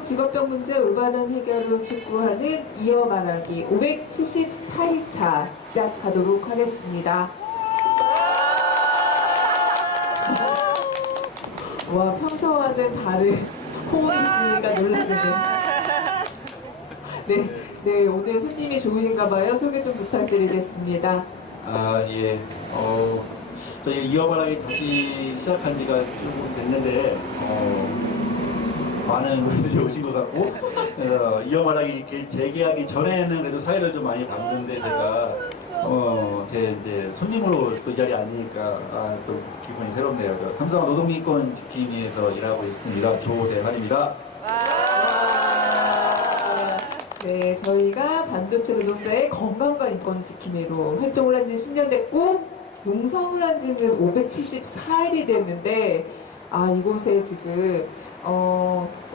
직업병 문제 올바른 해결을 촉구하는 이어 말하기 574일차 시작하도록 하겠습니다. 와, 평소와는 다른 호응이 있으니까 놀랐는데. 네, 오늘 손님이 좋으신가 봐요. 소개 좀 부탁드리겠습니다. 예. 저희 이어 말하기 다시 시작한 지가 조금 됐는데, 많은 분들이 오신 것 같고, 이어 말하기 재개하기 전에는 그래도 사회를 좀 많이 담는데, 제가, 제 이제 손님으로 또 이 자리에 앉으니까, 또 기분이 새롭네요. 삼성 노동인권 지킴이에서 일하고 있습니다. 조대환입니다. 네, 저희가 반도체 노동자의 건강과 인권 지킴이로 활동을 한 지 10년 됐고, 용성을 한 지는 574일이 됐는데, 이곳에 지금,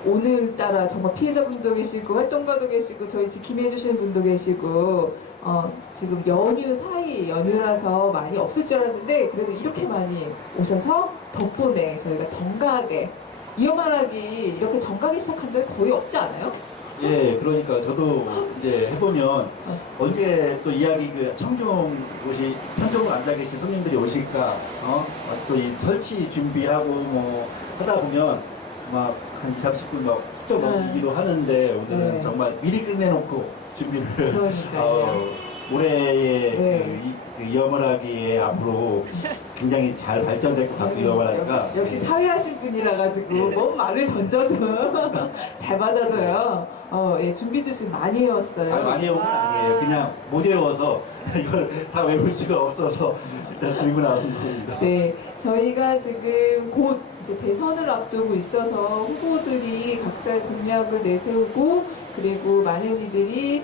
오늘따라 정말 피해자분도 계시고, 활동가도 계시고, 저희 지킴이 해주시는 분도 계시고, 지금 연휴라서 많이 없을 줄 알았는데, 그래도 이렇게 많이 오셔서 덕분에 저희가 정각에, 이어 말하기 이렇게 정각이 시작한 적이 거의 없지 않아요? 예, 그러니까 저도 이제 해보면 언제 또 이야기 천정을 앉아 계신 손님들이 오실까, 또 이 설치 준비하고 뭐 하다 보면 막 한 2, 30분 막 훌쩍 넘기기도 하는데 오늘은 정말 미리 끝내놓고 준비를 올해의 이어 말하기에 앞으로 굉장히 잘 발전될 것 같고, 이어 말하기가 역시 사회하신 분이라 가지고 뭔 말을 던져도 잘 받아줘요. 준비도 지금 많이 해왔어요. 많이 해온 건 아니에요. 그냥 못 외워서 이걸 다 외울 수가 없어서 일단 들고 나온 겁니다. 네, 저희가 지금 곧 이제 대선을 앞두고 있어서 후보들이 각자의 공약을 내세우고, 그리고 많은 이들이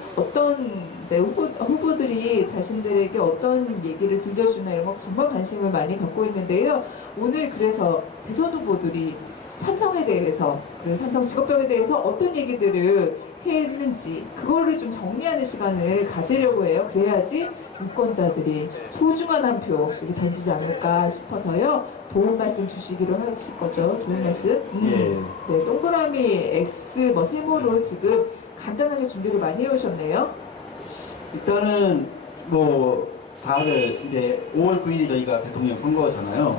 이제 후보들이 자신들에게 어떤 얘기를 들려주나 이런 거 정말 관심을 많이 갖고 있는데요. 오늘 그래서 대선 후보들이 삼성에 대해서, 그리고 삼성 직업병에 대해서 어떤 얘기들을 했는지 그거를 좀 정리하는 시간을 가지려고 해요. 그래야지 유권자들이 소중한 한 표 던지지 않을까 싶어서요. 도움 말씀 주시기로 하실 거죠. 도움 말씀. 네, 동그라미 X 세모로 지금 간단하게 준비를 많이 해오셨네요. 일단은 다들 이제 5월 9일이 저희가 대통령 선거잖아요.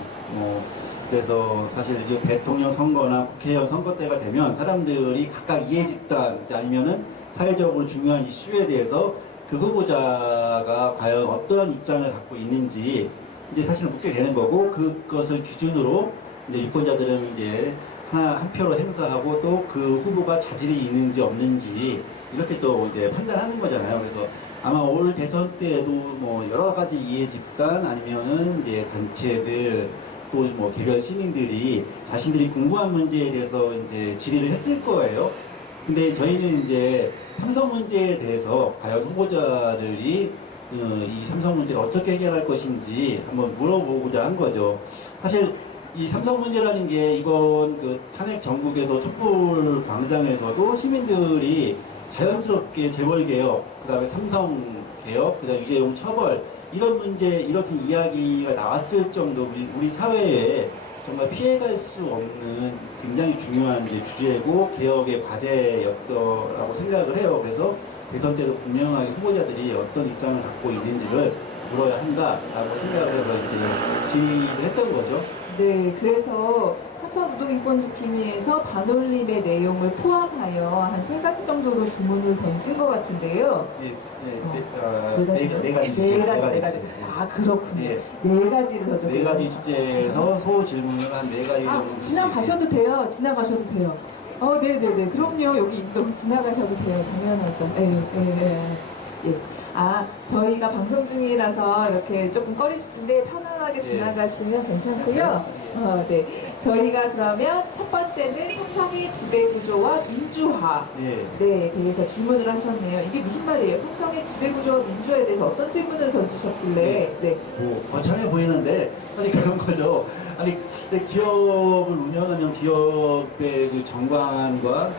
그래서 사실 이제 대통령 선거나 국회의원 선거 때가 되면 사람들이 각각 이해 집단 아니면은 사회적으로 중요한 이슈에 대해서 그 후보자가 과연 어떠한 입장을 갖고 있는지 이제 사실은 묻게 되는 거고, 그것을 기준으로 이제 유권자들은 이제 한 표로 행사하고 또 그 후보가 자질이 있는지 없는지 이렇게 또 이제 판단하는 거잖아요. 그래서 아마 올 대선 때에도 여러 가지 이해 집단 아니면은 이제 단체들 또 개별 시민들이 자신들이 궁금한 문제에 대해서 이제 질의를 했을 거예요. 근데 저희는 이제 삼성 문제에 대해서 과연 후보자들이 이 삼성 문제를 어떻게 해결할 것인지 한번 물어보고자 한 거죠. 사실 이 삼성 문제라는 게 이번 탄핵 전국에서 촛불 광장에서도 시민들이 자연스럽게 재벌개혁, 그 다음에 삼성개혁, 그 다음에 유재용 처벌, 이런 문제, 이렇게 이야기가 나왔을 정도 우리 사회에 정말 피해갈 수 없는 굉장히 중요한 주제고 개혁의 과제였더라고 생각을 해요. 그래서 대선 때도 분명하게 후보자들이 어떤 입장을 갖고 있는지를 물어야 한다라고 생각을 해서 이제 질의를 했던 거죠. 네, 그래서 삼성노동인권 지킴이에서 반올림의 내용을 포함하여 한 3가지 정도로 질문을 던진 것 같은데요. 네 가지. 그렇군요. 예. 4가지를 던졌어요. 4가지 주제에서 소 질문을 한 4가지 정도. 지나가셔도 돼요. 지나가셔도 돼요. 네네네. 그럼요. 여기 지나가셔도 돼요. 당연하죠. 예. 저희가 방송 중이라서 이렇게 조금 꺼리시는데 편안하게 지나가시면 괜찮고요. 네. 저희가 그러면 첫 번째는 삼성의 지배구조와 민주화에 대해서 질문을 하셨네요. 이게 무슨 말이에요? 삼성의 지배구조와 민주화에 대해서 어떤 질문을 던지셨길래? 네. 거창해 보이는데 사실 그런 거죠. 아니, 기업을 운영하면 기업의 정관과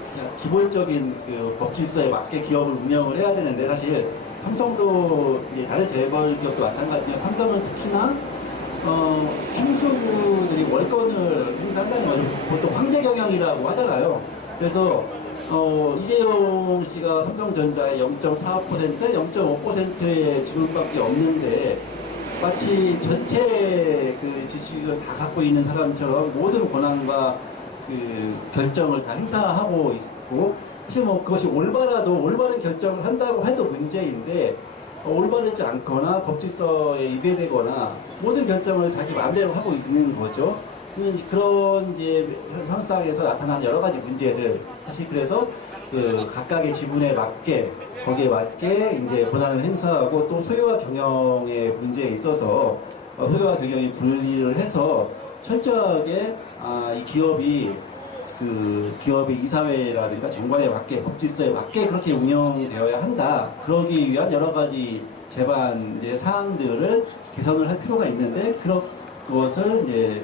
기본적인 법 질서에 맞게 기업을 운영을 해야 되는데, 사실 삼성도 다른 재벌 기업도 마찬가지지만 삼성은 특히나 총수들이 월권을 행사한다는 거죠. 보통 황제 경영이라고 하잖아요. 그래서 이재용 씨가 삼성전자의 0.4%, 0.5%의 지분밖에 없는데 마치 전체 그 지식을 다 갖고 있는 사람처럼 모든 권한과 그 결정을 다 행사하고 있고, 사실 뭐 그것이 올바른 결정을 한다고 해도 문제인데, 올바르지 않거나 법질서에 위배되거나 모든 결정을 자기 마음대로 하고 있는 거죠. 그런 이제 현상에서 나타난 여러 가지 문제들, 사실 그래서 그 각각의 지분에 맞게, 거기에 맞게 이제 권한을 행사하고, 또 소유와 경영의 문제에 있어서 소유와 경영이 분리를 해서 철저하게 이 기업의 이사회라든가 정관에 맞게, 법질서에 맞게 그렇게 운영되어야 한다. 그러기 위한 여러 가지 제반 이제 사항들을 개선을 할 필요가 있는데, 그것을 이제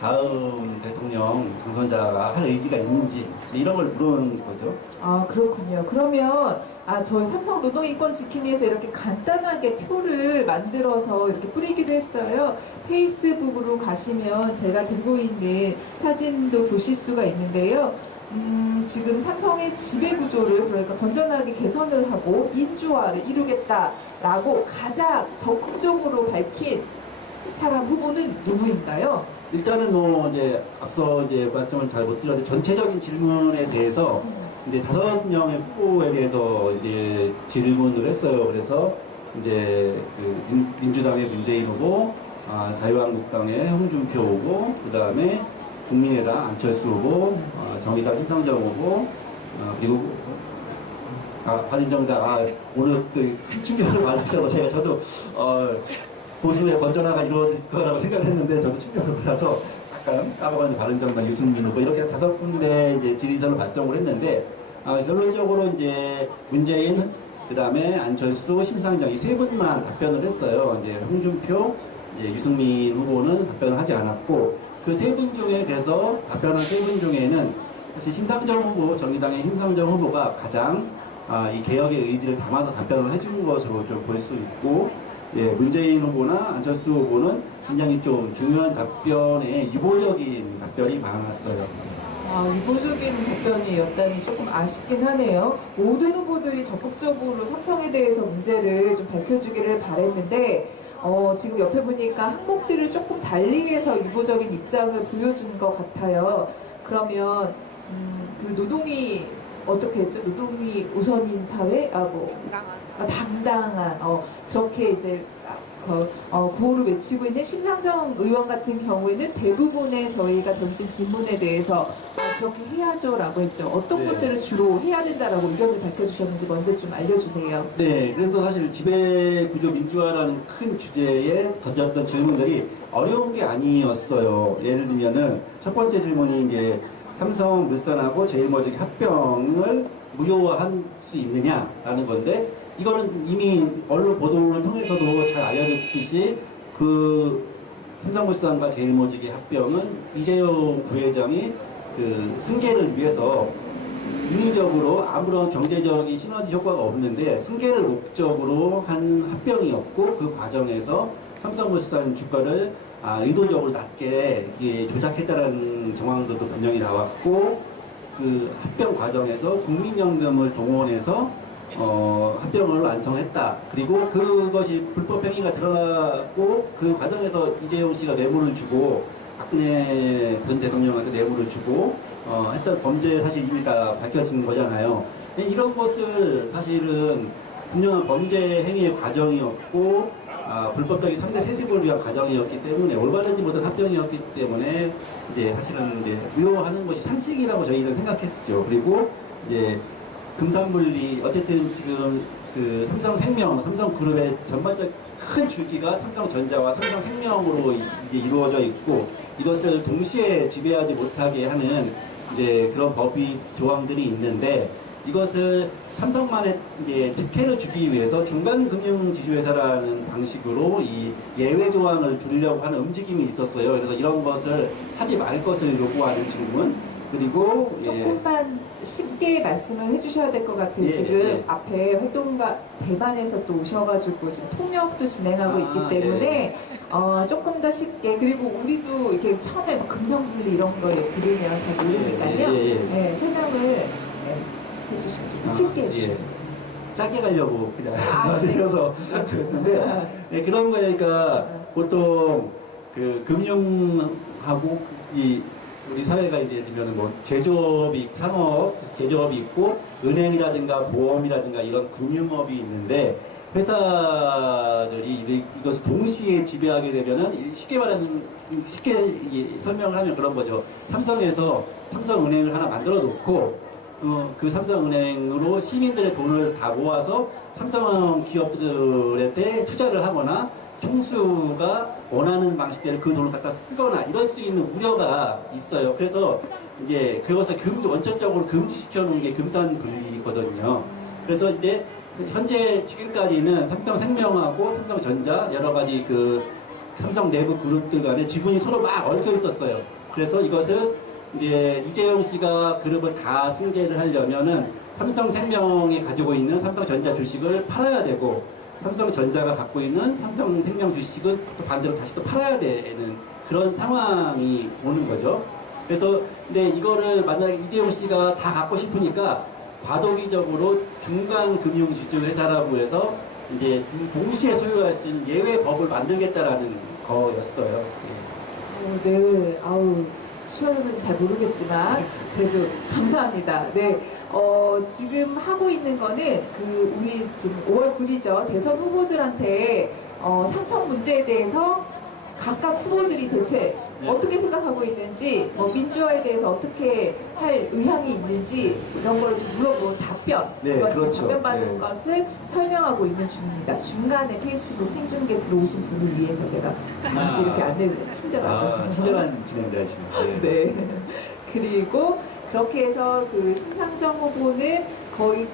다음 대통령 당선자가 할 의지가 있는지 이런 걸 물은 거죠. 아, 그렇군요. 그러면 저희 삼성 노동인권 지키기 위해서 이렇게 간단하게 표를 만들어서 이렇게 뿌리기도 했어요. 페이스북으로 가시면 제가 들고 있는 사진도 보실 수가 있는데요. 지금 삼성의 지배 구조를 그러니까 건전하게 개선을 하고 민주화를 이루겠다라고 가장 적극적으로 밝힌 사람 후보는 누구인가요? 일단은 뭐 이제 앞서 이제 말씀을 잘 못 드렸는데, 전체적인 질문에 대해서 이제 5명의 후보에 대해서 이제 질문을 했어요. 그래서 이제 그 민주당의 문재인 후보, 자유한국당의 홍준표 후보, 그 다음에 국민의당 안철수 후보, 정의당 심상정 후보, 그리고 바른정당, 오늘 그 충격을 받으셔서 저도 보수의 건전화가 이루어질 거라고 생각을 했는데, 저도 충격을 받아서 약간 까먹었는데, 바른정당 유승민 후보 이렇게 5군데 이제 지리선을 발송을 했는데, 결론적으로 이제 문재인, 그 다음에 안철수, 심상정 이 3분만 답변을 했어요. 이제 홍준표, 이제 유승민 후보는 답변을 하지 않았고, 그 3분 중에, 그래서 답변한 3분 중에는 사실 심상정 후보, 정의당의 심상정 후보가 가장 이 개혁의 의지를 담아서 답변을 해준 것으로 좀 볼 수 있고, 예, 문재인 후보나 안철수 후보는 굉장히 좀 중요한 답변에 유보적인 답변이 많았어요. 유보적인 답변이었다니 조금 아쉽긴 하네요. 모든 후보들이 적극적으로 삼성에 대해서 문제를 좀 밝혀주기를 바랬는데, 지금 옆에 보니까 항목들을 조금 달리해서 유보적인 입장을 보여준 것 같아요. 그러면 그 노동이 어떻게 했죠? 노동이 우선인 사회? 당당한 그렇게 이제 구호를 외치고 있는 심상정 의원 같은 경우에는 대부분의 저희가 던진 질문에 대해서 그렇게 해야죠 라고 했죠. 어떤 것들을 주로 해야 된다라고 의견을 밝혀주셨는지 먼저 좀 알려주세요. 네, 그래서 사실 지배구조 민주화라는 큰 주제에 던졌던 질문들이 어려운 게 아니었어요. 예를 들면은 첫 번째 질문이 이제 삼성물산하고 제일모직의 합병을 무효화할 수 있느냐라는 건데, 이거는 이미 언론 보도를 통해서도 잘 알려졌듯이 그 삼성물산과 제일모직의 합병은 이재용 부회장이 그 승계를 위해서 인위적으로 아무런 경제적인 시너지 효과가 없는데 승계를 목적으로 한 합병이었고, 그 과정에서 삼성물산 주가를 의도적으로 낮게 조작했다는 정황들도 분명히 나왔고, 그 합병 과정에서 국민연금을 동원해서 합병을 완성했다. 그리고 그것이 불법 행위가 드러나고, 그 과정에서 이재용 씨가 뇌물을 주고, 박근혜 전 대통령한테 뇌물을 주고 했던 범죄 사실 이미 다 밝혀진 거잖아요. 이런 것을 사실은 분명한 범죄 행위의 과정이었고, 불법적인 상대 세습을 위한 과정이었기 때문에, 올바르지 못한 합병이었기 때문에 이제 사실은 이제 무효하는 것이 상식이라고 저희는 생각했죠. 그리고 이제 금산분리, 어쨌든 지금 그 삼성생명, 삼성그룹의 전반적 큰 줄기가 삼성전자와 삼성생명으로 이제 이루어져 있고, 이것을 동시에 지배하지 못하게 하는 이제 그런 법이 조항들이 있는데, 이것을 삼성만의 이제 특혜를 주기 위해서 중간금융지주회사라는 방식으로 이 예외 조항을 주려고 하는 움직임이 있었어요. 그래서 이런 것을 하지 말 것을 요구하는 질문, 그리고 조금만 쉽게 말씀을 해주셔야 될 것 같아요. 지금 앞에 활동가 대만에서 또 오셔가지고 지금 통역도 진행하고 있기 때문에 조금 더 쉽게, 그리고 우리도 이렇게 처음에 금성분리 이런 거 들으면 잘 모르니까요. 설명을 해주시면 쉽게 해주시면. 짧게 가려고 그냥 네. 그래서 그랬는데 네, 그런 거니까 보통 그 금융하고 우리 사회가 이제 되면 뭐 제조업이 산업 제조업이 있고 은행이라든가 보험이라든가 이런 금융업이 있는데 회사들이 이것을 동시에 지배하게 되면은 쉽게 설명을 하면 그런 거죠. 삼성에서 삼성은행을 하나 만들어 놓고 그 삼성은행으로 시민들의 돈을 다 모아서 삼성 기업들한테 투자를 하거나 총수가 원하는 방식대로 그 돈을 갖다 쓰거나 이럴 수 있는 우려가 있어요. 그래서 이제 그것을 원천적으로 금지시켜 놓은 게 금산분리거든요. 그래서 이제 현재 지금까지는 삼성생명하고 삼성전자 여러 가지 그 삼성 내부 그룹들 간에 지분이 서로 막 얽혀 있었어요. 그래서 이것을 이제 이재용 씨가 그룹을 다 승계를 하려면은 삼성생명이 가지고 있는 삼성전자 주식을 팔아야 되고 삼성전자가 갖고 있는 삼성생명 주식을 또 반대로 다시 또 팔아야 되는 그런 상황이 오는 거죠. 그래서 근데 이거를 만약에 이재용 씨가 다 갖고 싶으니까 과도기적으로 중간금융지주회사라고 해서 이제 동시에 소유할 수 있는 예외 법을 만들겠다라는 거였어요. 네, 아우 시원하는지 잘 모르겠지만 그래도 감사합니다. 네, 지금 하고 있는 거는 우리 지금 5월 9일이죠. 대선 후보들한테 상청 문제에 대해서 각각 후보들이 대체 어떻게 생각하고 있는지, 민주화에 대해서 어떻게 할 의향이 있는지 이런 걸 좀 물어보고 답변, 그렇죠. 답변받은 것을 설명하고 있는 중입니다. 중간에 페이스북 생중계 들어오신 분을 위해서 제가 잠시 이렇게 안내를 친절하죠. 친절한 진행자 하시네요. 네. 그리고 그렇게 해서 그 심상정 후보는 거의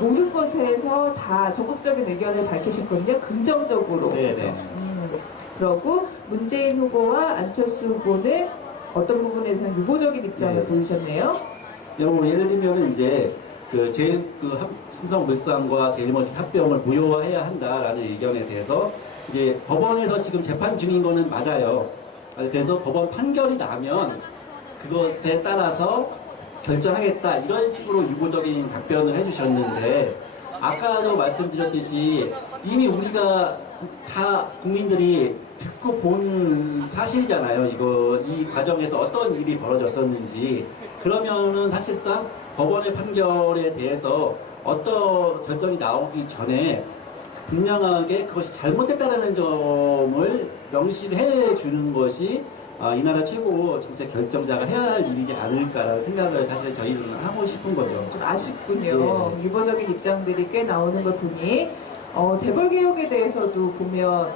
모든 것에서 다 적극적인 의견을 밝히셨거든요. 긍정적으로. 그렇죠? 그러고 문재인 후보와 안철수 후보는 어떤 부분에서는 유보적인 입장을 보이셨네요. 예를 들면 이제 삼성물산과 제일모직 합병을 무효화해야 한다라는 의견에 대해서 이제 법원에서 지금 재판 중인 거는 맞아요. 그래서 법원 판결이 나면 그것에 따라서 결정하겠다 이런 식으로 유보적인 답변을 해주셨는데 아까도 말씀드렸듯이 이미 우리가 다 국민들이 듣고 본 사실이잖아요. 이 과정에서 어떤 일이 벌어졌었는지. 그러면은 사실상 법원의 판결에 대해서 어떤 결정이 나오기 전에 분명하게 그것이 잘못됐다는 점을 명시해 주는 것이 이 나라 최고 정책 결정자가 해야 할 일이지 않을까라는 생각을 사실 저희는 하고 싶은 거죠. 좀 아쉽군요. 유보적인 입장들이 꽤 나오는 걸 보니 재벌개혁에 대해서도 보면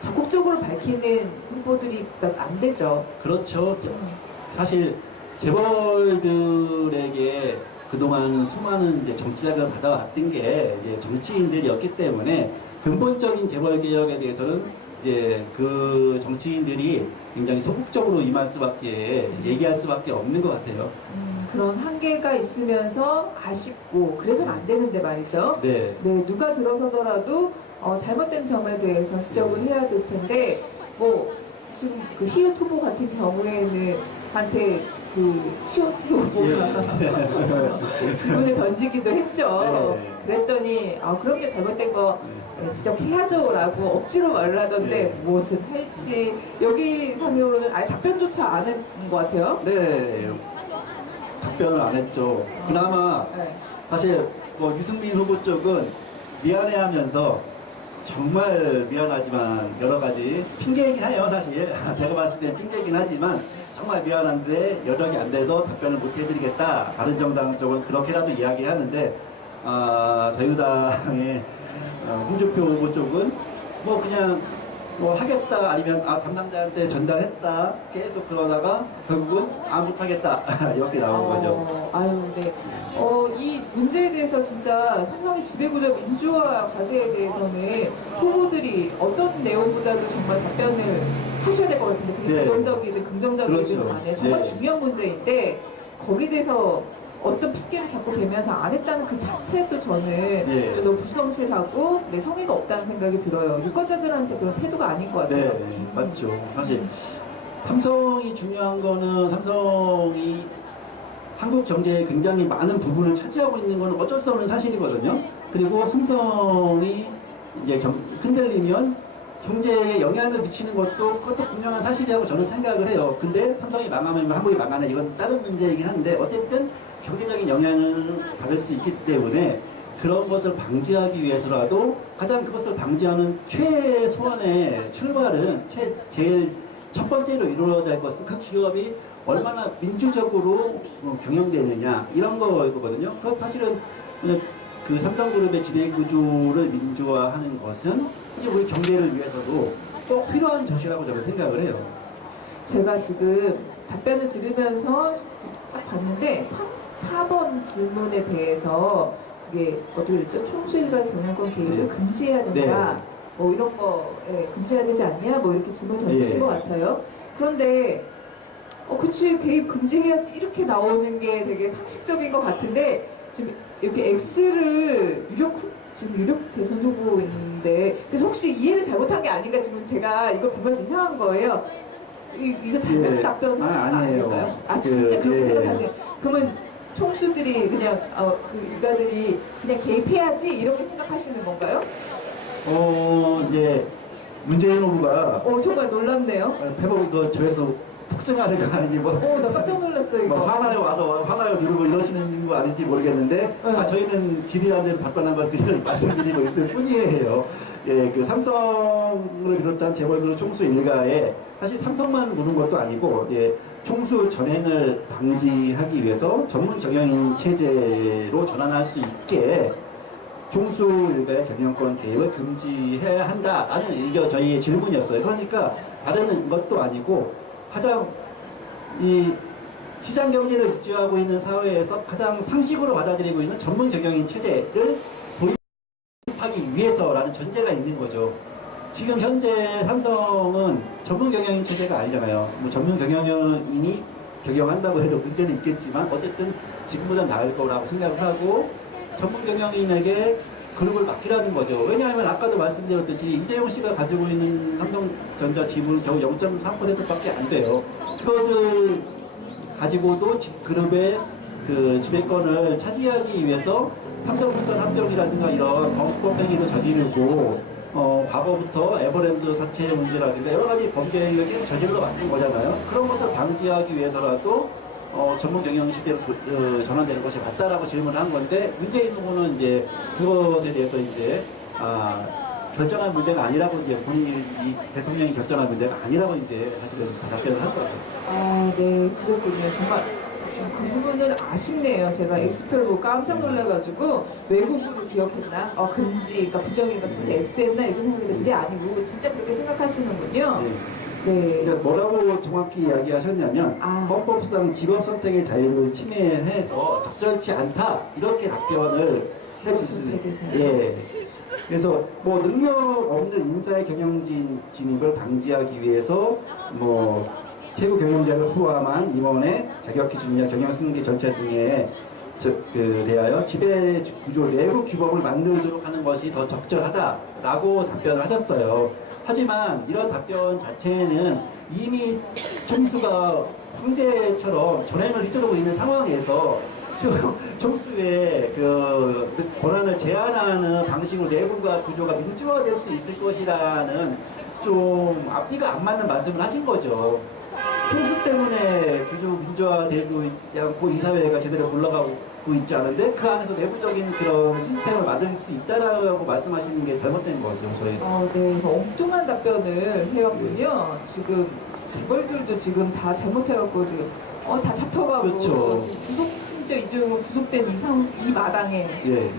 적극적으로 밝히는 후보들이 안 되죠. 그렇죠. 사실 재벌들에게 그동안 수많은 이제 정치자금을 받아왔던 게 이제 정치인들이었기 때문에 근본적인 재벌개혁에 대해서는 이제 그 정치인들이 굉장히 소극적으로 임할 수밖에 얘기할 수밖에 없는 것 같아요. 그런 한계가 있으면서 아쉽고 그래서는 안 되는데 말이죠. 네, 누가 들어서더라도 잘못된 점에 대해서 지적을 해야 될 텐데 지금 그 히읗 후보 같은 경우에는 시옷 후보가 질문을 던지기도 했죠. 그랬더니 그럼요 잘못된 거 지적해야죠 라고 억지로 말을 하던데 무엇을 할지 여기 상으로는 아예 답변조차 안 했던 것 같아요. 네, 답변을 안 했죠. 그나마 사실 유승민 후보 쪽은 미안해하면서 정말 미안하지만 여러 가지 핑계이긴 해요. 사실 제가 봤을 때 핑계이긴 하지만 정말 미안한데 여력이 안 돼도 답변을 못 해드리겠다. 바른정당 쪽은 그렇게라도 이야기하는데 자유당의 홍준표 후보 쪽은 그냥 하겠다 아니면 담당자한테 전달했다 계속 그러다가 결국은 못하겠다 이렇게 나온 거죠. 네. 이 문제에 대해서 진짜 삼성의 지배구조 민주화 과제에 대해서는 후보들이 어떤 내용보다도 정말 답변을 하셔야 될 것 같은데 그게 부정적이든 긍정적이든 간에 정말 중요한 문제인데 거기에 대해서 어떤 핑계를 자꾸 대면서 안 했다는 그 자체도 저는 좀 너무 불성실하고 성의가 없다는 생각이 들어요. 유권자들한테 그런 태도가 아닌 것 같아요. 맞죠. 사실 삼성이 중요한 거는 삼성이 한국 경제에 굉장히 많은 부분을 차지하고 있는 건 어쩔 수 없는 사실이거든요. 그리고 삼성이 이제 흔들리면 경제에 영향을 미치는 그것도 분명한 사실이라고 저는 생각을 해요. 근데 삼성이 망하면 한국이 망하는 이건 다른 문제이긴 한데 어쨌든 경제적인 영향을 받을 수 있기 때문에 그런 것을 방지하기 위해서라도 가장 그것을 방지하는 최소한의 출발은 제일 첫 번째로 이루어져야 할 것은 그 기업이 얼마나 민주적으로 경영되느냐 이런 거거든요. 그 사실은 그 삼성그룹의 지배구조를 민주화하는 것은 이제 우리 경제를 위해서도 꼭 필요한 조치라고 저는 생각을 해요. 제가 지금 답변을 들으면서 딱 봤는데 4번 질문에 대해서 이게 어떻게 됐죠? 총수일과 경영권 개입을 네. 금지해야 된다. 네. 뭐 이런 거 금지해야 되지 않냐? 뭐 이렇게 질문 던지신 예. 것 같아요. 그런데 그치 개입 금지해야지 이렇게 나오는 게 되게 상식적인 것 같은데 지금 이렇게 X를 지금 유력 대선 후보인데 그래서 혹시 이해를 잘못한 게 아닌가 지금 제가 이거 보면서 이상한 거예요. 이거 잘못 예. 답변 아니에요. 아닌가요? 아 진짜 그렇게 예. 생각하세요? 그러면 총수들이 그냥 그 일가들이 그냥 개입해야지 이렇게 생각하시는 건가요? 이제 문재인 후보가 정말 놀랍네요. 페북 그 저에서 폭증하는 거 아닌지 뭐. 나 깜짝 놀랐어요 이거. 뭐 화나에 와서 화나요 누르고 이러시는 거 아닌지 모르겠는데 저희는 질의하는 답변한 것 그냥 말씀드리고 있을 뿐이에요. 예, 그 삼성을 비롯한 재벌그룹 총수 일가에 사실 삼성만 보는 것도 아니고 총수 전횡을 방지하기 위해서 전문 경영인 체제로 전환할 수 있게 총수 일가의 경영권 개입을 금지해야 한다라는 이게 저희의 질문이었어요. 그러니까 다른 것도 아니고 가장 이 시장 경제를 유지하고 있는 사회에서 가장 상식으로 받아들이고 있는 전문 경영인 체제를 도입하기 위해서라는 전제가 있는 거죠. 지금 현재 삼성은 전문 경영인 체제가 아니잖아요. 뭐 전문 경영인이 경영한다고 해도 문제는 있겠지만 어쨌든 지금보다 나을 거라고 생각을 하고 전문 경영인에게 그룹을 맡기라는 거죠. 왜냐하면 아까도 말씀드렸듯이 이재용 씨가 가지고 있는 삼성전자 지분 겨우 0.3%밖에 안 돼요. 그것을 가지고도 그룹의 그 지배권을 차지하기 위해서 삼성물산 합병이라든가 이런 범법행위도 저지르고 과거부터 에버랜드 사채 문제라든가 여러 가지 범죄 행위를 계속 저질러 왔는 거잖아요. 그런 것을 방지하기 위해서라도 전문 경영 시대로 전환되는 것이 맞다라고 질문을 한 건데 문재인 후보는 이제 그것에 대해서 이제 결정한 문제가 아니라고 이제 본인이 대통령이 결정한 문제가 아니라고 이제 사실은 답변을 하더라고요. 네, 그렇군요. 정말 그 부분은 아쉽네요. 제가 X표를 보고 깜짝 놀라가지고 외국으로 기억했나? 금지, 그러니까 부정인가 뜻이 X했나? 이렇게 생각했는데 아니고 진짜 그렇게 생각하시는군요. 네. 그러니까 뭐라고 정확히 이야기하셨냐면 헌법상 직업 선택의 자유를 침해해서 적절치 않다 이렇게 답변을 해주셨어요. 예. 그래서 뭐 능력 없는 인사의 경영 진입을 방지하기 위해서 뭐 최고 경영자를 포함한 임원의 자격 기준이나 경영 승계 절차 등에 대하여 지배 구조 내부 규범을 만들도록 하는 것이 더 적절하다라고 답변을 하셨어요. 하지만 이런 답변 자체는 이미 총수가 황제처럼 전횡을 휘두르고 있는 상황에서 총수의 그 권한을 제한하는 방식으로 내부가 구조가 민주화될 수 있을 것이라는 좀 앞뒤가 안 맞는 말씀을 하신 거죠. 총수 때문에 구조 민주화되고 있지 않고 이 사회가 제대로 굴러가고 있지 않은데 그 안에서 내부적인 그런 시스템을 만들 수 있다라고 말씀하시는 게 잘못된 거죠, 저희. 네, 엉뚱한 답변을 해왔군요. 지금 재벌들도 지금 다 잘못해갖고 지금 다 잡혀가고 그렇죠. 지금 심지어 이중 구속된 이 마당에 예.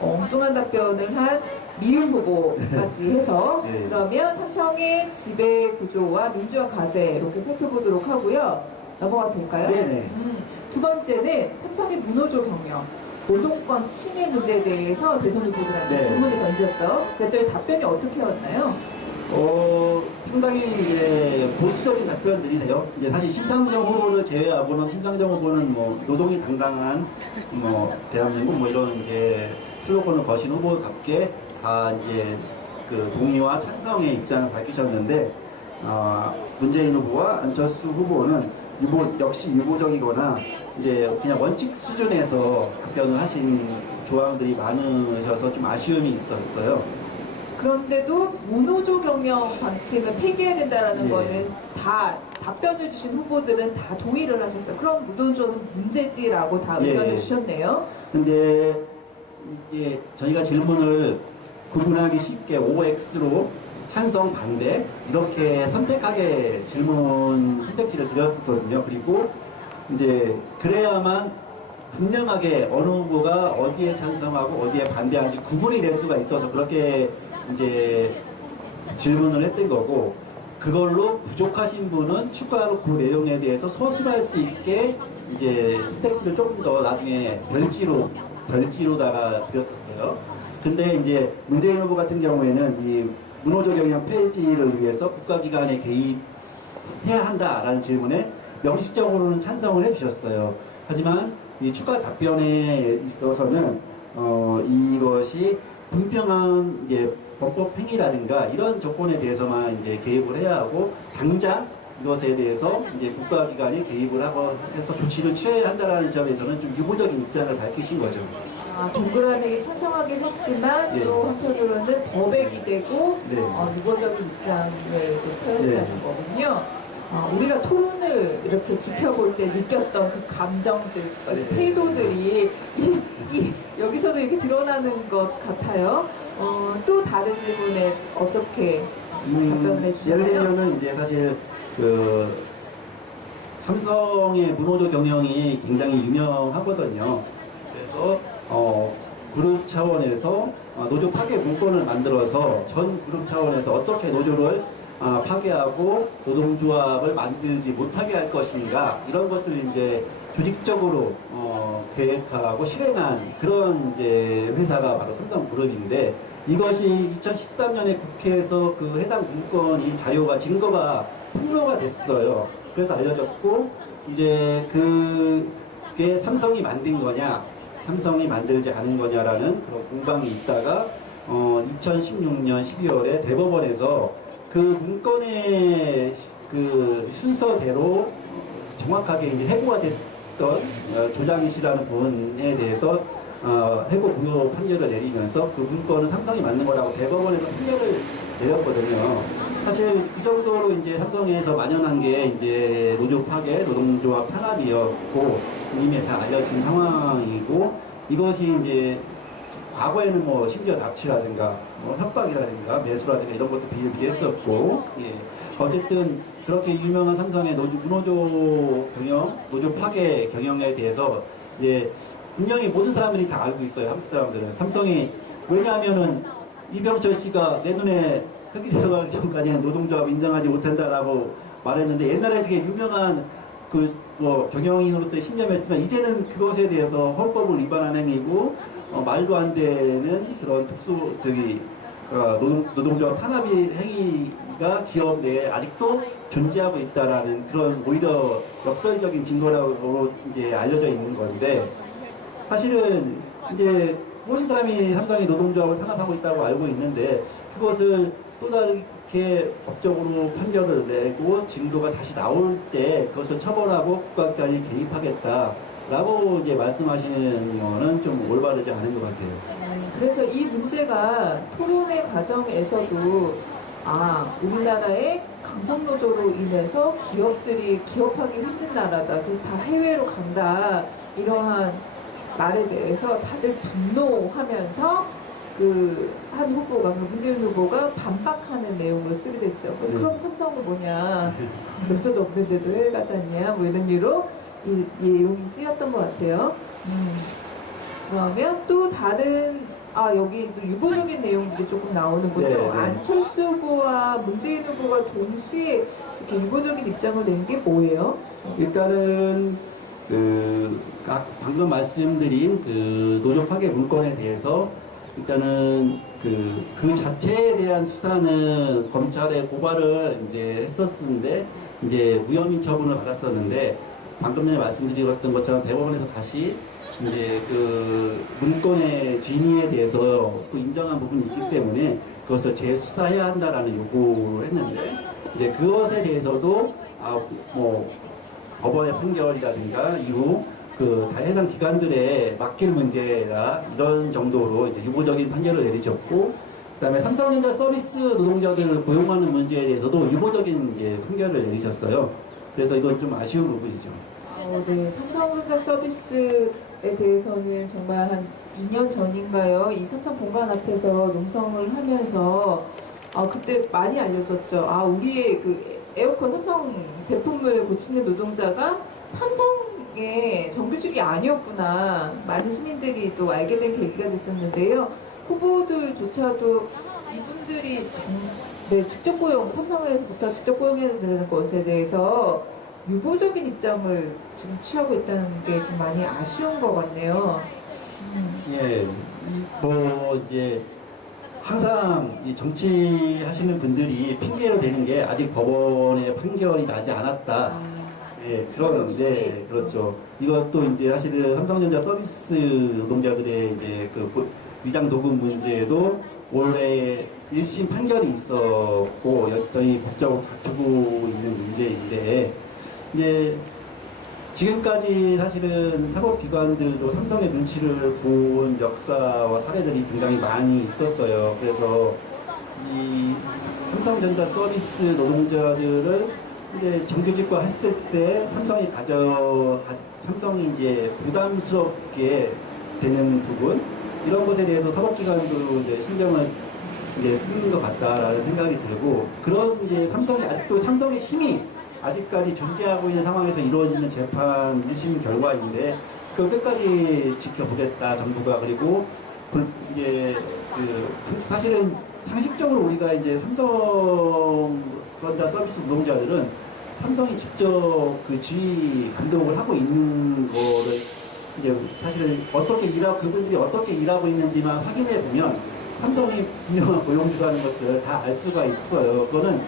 엉뚱한 답변을 한 미윤 후보까지 해서 예. 그러면 삼성의 지배 구조와 민주화 과제 이렇게 살펴보도록 하고요. 넘어가도 될까요? 네네. 두 번째는 삼성의 문호조 경영, 노동권 침해 문제에 대해서 대선 후보들한테 질문을 던졌죠. 그랬더니 답변이 어떻게 왔나요? 상당히 이제 보수적인 답변들이세요. 이제 사실 심상정 후보를 제외하고는 심상정 후보는 뭐 노동이 당당한 뭐 대한민국 뭐 이런 이제 슬로건을 거신 후보답게 다 이제 그 동의와 찬성의 입장을 밝히셨는데 문재인 후보와 안철수 후보는 역시 유보적이거나 이제 그냥 원칙 수준에서 답변을 하신 조항들이 많으셔서 좀 아쉬움이 있었어요. 그런데도 무노조 경영 방침을 폐기해야 된다라는 예. 거는 다 답변을 주신 후보들은 다 동의를 하셨어요. 그럼 무노조는 문제지라고 다 예. 의견을 주셨네요. 근데 이게 저희가 질문을 구분하기 쉽게 OX로 찬성, 반대 이렇게 선택하게 질문 선택지를 드렸거든요. 그리고 이제 그래야만 분명하게 어느 후보가 어디에 찬성하고 어디에 반대하는지 구분이 될 수가 있어서 그렇게 이제 질문을 했던 거고, 그걸로 부족하신 분은 추가로 그 내용에 대해서 서술할 수 있게 이제 선택지를 조금 더 나중에 별지로다가 드렸었어요. 근데 이제 문재인 후보 같은 경우에는 이 문호조 경영 폐지를 위해서 국가기관에 개입해야 한다라는 질문에 명시적으로는 찬성을 해주셨어요. 하지만 이 추가 답변에 있어서는 이것이 분명한 이제 범법 행위라든가 이런 조건에 대해서만 이제 개입을 해야 하고, 당장 이것에 대해서 이제 국가기관이 개입을 하고 해서 조치를 취해야 한다라는 점에서는 좀 유보적인 입장을 밝히신 거죠. 동그라미에 찬성하긴 했지만 예. 또 한편으로는 법에 기대고 네. 유보적인 입장을 표현했다는 네. 거군요. 우리가 토론을 이렇게 지켜볼 때 느꼈던 그 감정들, 네. 태도들이 여기서도 이렇게 드러나는 것 같아요. 또 다른 질문에 어떻게 답변을 예를 해주시나요? 들면 이제 사실 그 삼성의 문호조 경영이 굉장히 유명하거든요. 그래서 그룹 차원에서 노조 파괴 문건을 만들어서 전 그룹 차원에서 어떻게 노조를 파괴하고 노동조합을 만들지 못하게 할 것인가, 이런 것을 이제 조직적으로 계획하고 실행한 그런 이제 회사가 바로 삼성그룹인데, 이것이 2013년에 국회에서 그 해당 문건이 자료가 증거가 폭로가 됐어요. 그래서 알려졌고, 이제 그게 삼성이 만든 거냐, 삼성이 만들지 않은 거냐라는 그런 공방이 있다가 2016년 12월에 대법원에서 그 문건의 그 순서대로 정확하게 이제 해고가 됐던 조장희 씨라는 분에 대해서 해고 무효 판결을 내리면서 그 문건은 삼성이 맞는 거라고 대법원에서 판결을 내렸거든요. 사실 이 정도로 이제 삼성에서 만연한 게 이제 노조 파괴, 노동조합 탄압이었고 이미 다 알려진 상황이고, 이것이 이제 과거에는 뭐 심지어 납치라든가 뭐 협박이라든가 매수라든가 이런 것도 비일비재했었고, 예. 어쨌든 그렇게 유명한 삼성의 문호조 경영, 노조 파괴 경영에 대해서 이제 분명히 모든 사람들이 다 알고 있어요. 한국 사람들은. 삼성이, 왜냐하면은 이병철 씨가 내 눈에 흙이 들어가기 전까지는 노동조합 인정하지 못한다라고 말했는데, 옛날에 되게 유명한 뭐 경영인으로서의 신념이었지만 이제는 그것에 대해서 헌법을 위반한 행위고 말도 안 되는 그런 노동조합 탄압 행위가 기업 내에 아직도 존재하고 있다라는 그런 오히려 역설적인 증거라고 이제 알려져 있는 건데, 사실은 이제 모든 사람이 삼성이 노동조합을 탄압하고 있다고 알고 있는데, 그것을 또 다르게 법적으로 판결을 내고 증거가 다시 나올 때 그것을 처벌하고 국가기관이 개입하겠다라고 이제 말씀하시는 거는 좀 올바르지 않은 것 같아요. 그래서 이 문제가 토론의 과정에서도 우리나라의 강성노조로 인해서 기업들이 기업하기 힘든 나라다, 그래서 다 해외로 간다, 이러한 말에 대해서 다들 분노하면서 한 후보가, 문재인 후보가 반박하는 내용으로 쓰게 됐죠. 그래서 그럼 삼성은 뭐냐, 노조도 없는데도 해외 가지 않냐, 뭐 이런 이유로 이 내용이 쓰였던 것 같아요. 그러면 또 다른 여기 또 유보적인 내용들이 조금 나오는군요. 네, 네. 안철수 후보와 문재인 후보가 동시에 이렇게 유보적인 입장을 낸 게 뭐예요? 일단은 방금 말씀드린 노조 파괴 문건에 대해서 일단은 그 자체에 대한 수사는 검찰에 고발을 이제 했었는데 이제 무혐의 처분을 받았었는데, 방금 전에 말씀드렸던 것처럼 대법원에서 다시 이제 그 문건의 진위에 대해서 또 인정한 부분이 있기 때문에 그것을 재수사해야 한다라는 요구를 했는데, 이제 그것에 대해서도 법원의 판결이라든가 이후 그 해당 기관들의 맡길 문제라 이런 정도로 이제 유보적인 판결을 내리셨고, 그다음에 삼성전자 서비스 노동자들을 고용하는 문제에 대해서도 유보적인 이제 판결을 내리셨어요. 그래서 이건 좀 아쉬운 부분이죠. 네, 삼성전자 서비스에 대해서는 정말 한 2년 전인가요? 이 삼성 본관 앞에서 농성을 하면서 그때 많이 알려졌죠. 우리의 그 에어컨 삼성 제품을 고치는 노동자가 삼성의 정규직이 아니었구나. 많은 시민들이 또 알게 된 계기가 됐었는데요. 후보들조차도 이분들이 직접 고용, 삼성에서부터 직접 고용해야 되는 것에 대해서 유보적인 입장을 지금 취하고 있다는 게 좀 많이 아쉬운 것 같네요. 예, 이제 항상 이 정치하시는 분들이 핑계로 되는 게 아직 법원의 판결이 나지 않았다. 예, 그런데 그렇죠. 이것도 이제 사실은 삼성전자 서비스 노동자들의 이제 그 위장 도금 문제도 올해 1심 판결이 있었고 여전히 법적으로 다투고 있는 문제인데, 이제 지금까지 사실은 사법기관들도 삼성의 눈치를 본 역사와 사례들이 굉장히 많이 있었어요. 그래서 이 삼성전자 서비스 노동자들을 이제 정규직화 했을 때 삼성이 이제 부담스럽게 되는 부분, 이런 것에 대해서 사법기관도 이제 신경을 이제 쓰는 것 같다라는 생각이 들고, 그런 이제 아직도 삼성의 힘이 아직까지 존재하고 있는 상황에서 이루어지는 재판 1심 결과인데, 그걸 끝까지 지켜보겠다, 정부가. 그리고 이제 사실은 상식적으로 우리가 이제 삼성전자 서비스 노동자들은 삼성이 직접 그 지휘 감독을 하고 있는 거를 이제 사실은 그분들이 어떻게 일하고 있는지만 확인해 보면 삼성이 분명한 고용주라는 것을 다 알 수가 있어요. 그거는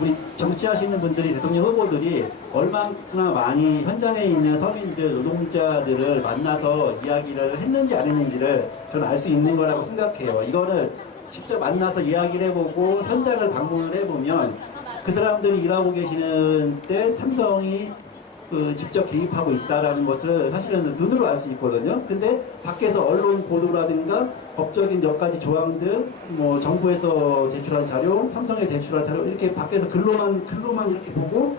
우리 정치하시는 분들이, 대통령 후보들이 얼마나 많이 현장에 있는 서민들, 노동자들을 만나서 이야기를 했는지 안 했는지를 저는 알 수 있는 거라고 생각해요. 이거를 직접 만나서 이야기를 해보고 현장을 방문을 해보면 그 사람들이 일하고 계시는 때 삼성이 직접 개입하고 있다라는 것을 사실은 눈으로 알 수 있거든요. 근데 밖에서 언론 보도라든가 법적인 몇 가지 조항들, 정부에서 제출한 자료, 삼성에 제출한 자료, 이렇게 밖에서 글로만 이렇게 보고,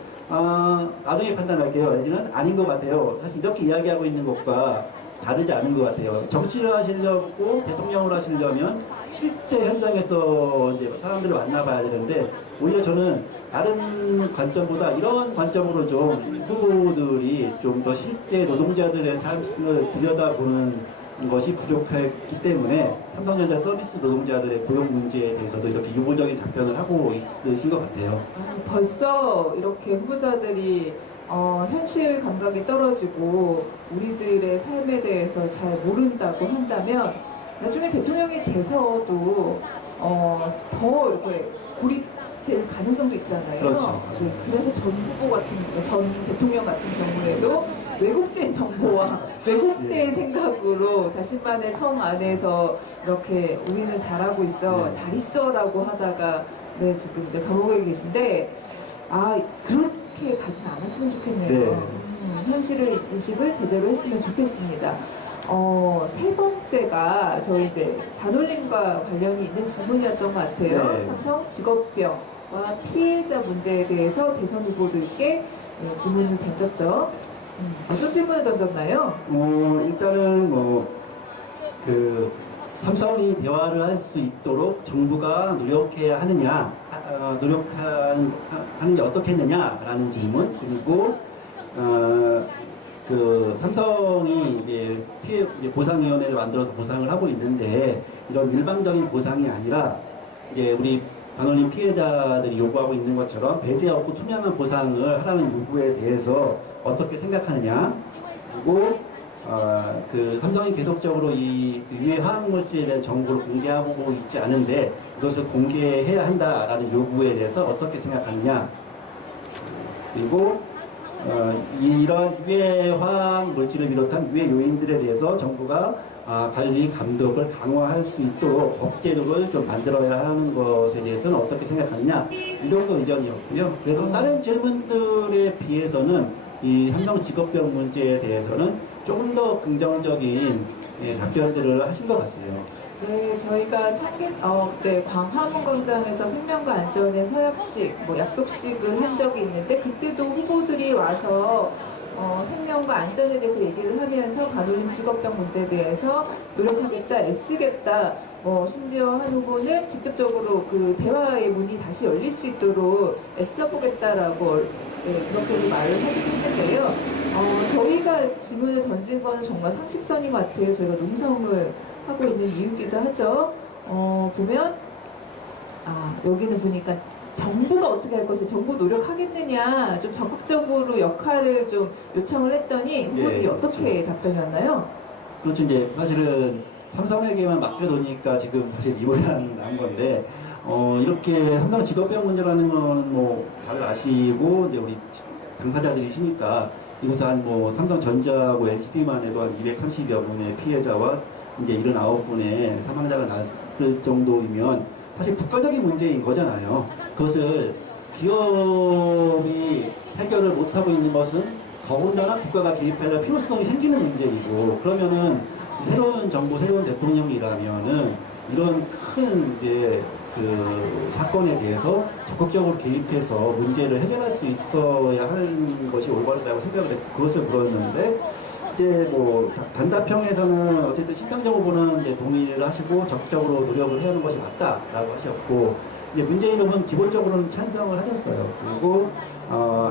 나중에 판단할게요. 여기는 아닌 것 같아요. 사실 이렇게 이야기하고 있는 것과 다르지 않은 것 같아요. 정치를 하시려고, 대통령을 하시려면 실제 현장에서 이제 사람들을 만나봐야 되는데, 오히려 저는 다른 관점보다 이런 관점으로 좀 후보들이 좀 더 실제 노동자들의 삶을 들여다보는 것이 부족했기 때문에 삼성전자 서비스 노동자들의 고용 문제에 대해서도 이렇게 유보적인 답변을 하고 있으신 것 같아요. 벌써 이렇게 후보자들이 현실 감각이 떨어지고 우리들의 삶에 대해서 잘 모른다고 한다면 나중에 대통령이 돼서도 더 이렇게 고립될 가능성도 있잖아요. 그렇죠. 그래서 전 대통령 같은 경우에도 왜곡된 정보와 왜곡된 생각으로 자신만의 성 안에서 이렇게 우리는 잘하고 있어, 네. 잘 있어라고 하다가 지금 이제 감옥에 계신데 그렇게 가진 않았으면 좋겠네요. 네. 현실을 인식을 제대로 했으면 좋겠습니다. 세 번째가 저희 이제 반올림과 관련이 있는 질문이었던 것 같아요. 네. 삼성 직업병과 피해자 문제에 대해서 대선 후보들께 질문을 던졌죠. 어떤 질문을 던졌나요? 일단은 삼성이 대화를 할 수 있도록 정부가 노력해야 하느냐, 노력하는게 어떻게 했느냐라는 질문, 그리고 삼성이 이제 피해 보상위원회를 만들어서 보상을 하고 있는데, 이런 일방적인 보상이 아니라 이제 우리 반올림 피해자들이 요구하고 있는 것처럼 배제 없고 투명한 보상을 하라는 요구에 대해서 어떻게 생각하느냐, 그리고 삼성이 계속적으로 이 유해 화학물질에 대한 정보를 공개하고 있지 않은데 그것을 공개해야 한다라는 요구에 대해서 어떻게 생각하느냐, 그리고 이런 유해 화학 물질을 비롯한 유해 요인들에 대해서 정부가 관리 감독을 강화할 수 있도록 법제도를 좀 만들어야 하는 것에 대해서는 어떻게 생각하느냐, 이 정도 의견이었고요. 그래서 다른 질문들에 비해서는 이 삼성 직업병 문제에 대해서는 조금 더 긍정적인 답변들을 하신 것 같아요. 네, 저희가 네, 광화문 광장에서 생명과 안전의 서약식, 약속식을 한 적이 있는데, 그때도 후보들이 와서 생명과 안전에 대해서 얘기를 하면서 가로등 직업병 문제에 대해서 노력하겠다, 애쓰겠다, 심지어 한 후보는 직접적으로 그 대화의 문이 다시 열릴 수 있도록 애써보겠다라고 그렇게 말을 하기도 했는데요. 저희가 질문을 던진 거는 정말 상식선인 것 같아요. 저희가 농성을 하고 있는 이유기도 하죠. 보면, 여기는 보니까 정부가 어떻게 할 것이, 정부 노력하겠느냐, 좀 적극적으로 역할을 좀 요청을 했더니 후보들이 어떻게 답변이었나요? 그렇죠. 이제 사실은 삼성에게만 맡겨놓으니까 지금 사실 이 모양이 난 건데, 이렇게 삼성 직업병 문제라는 건 다들 아시고, 이제 우리 당사자들이시니까 이것은 한 삼성전자하고 NCD만 해도 한 230여 분의 피해자와 이제 79분의 사망자가 났을 정도이면 사실 국가적인 문제인 거잖아요. 그것을 기업이 해결을 못하고 있는 것은 더군다나 국가가 개입해야 할 필요성이 생기는 문제이고, 그러면은 새로운 정부, 새로운 대통령이라면은 이런 큰 이제 그 사건에 대해서 적극적으로 개입해서 문제를 해결할 수 있어야 하는 것이 올바르다고 생각을 했고, 그것을 물었는데, 이제 단답형에서는 어쨌든 심상정 후보는 이제 동의를 하시고 적극적으로 노력을 해야 하는 것이 맞다라고 하셨고, 이제 문재인 후보는 기본적으로는 찬성을 하셨어요. 그리고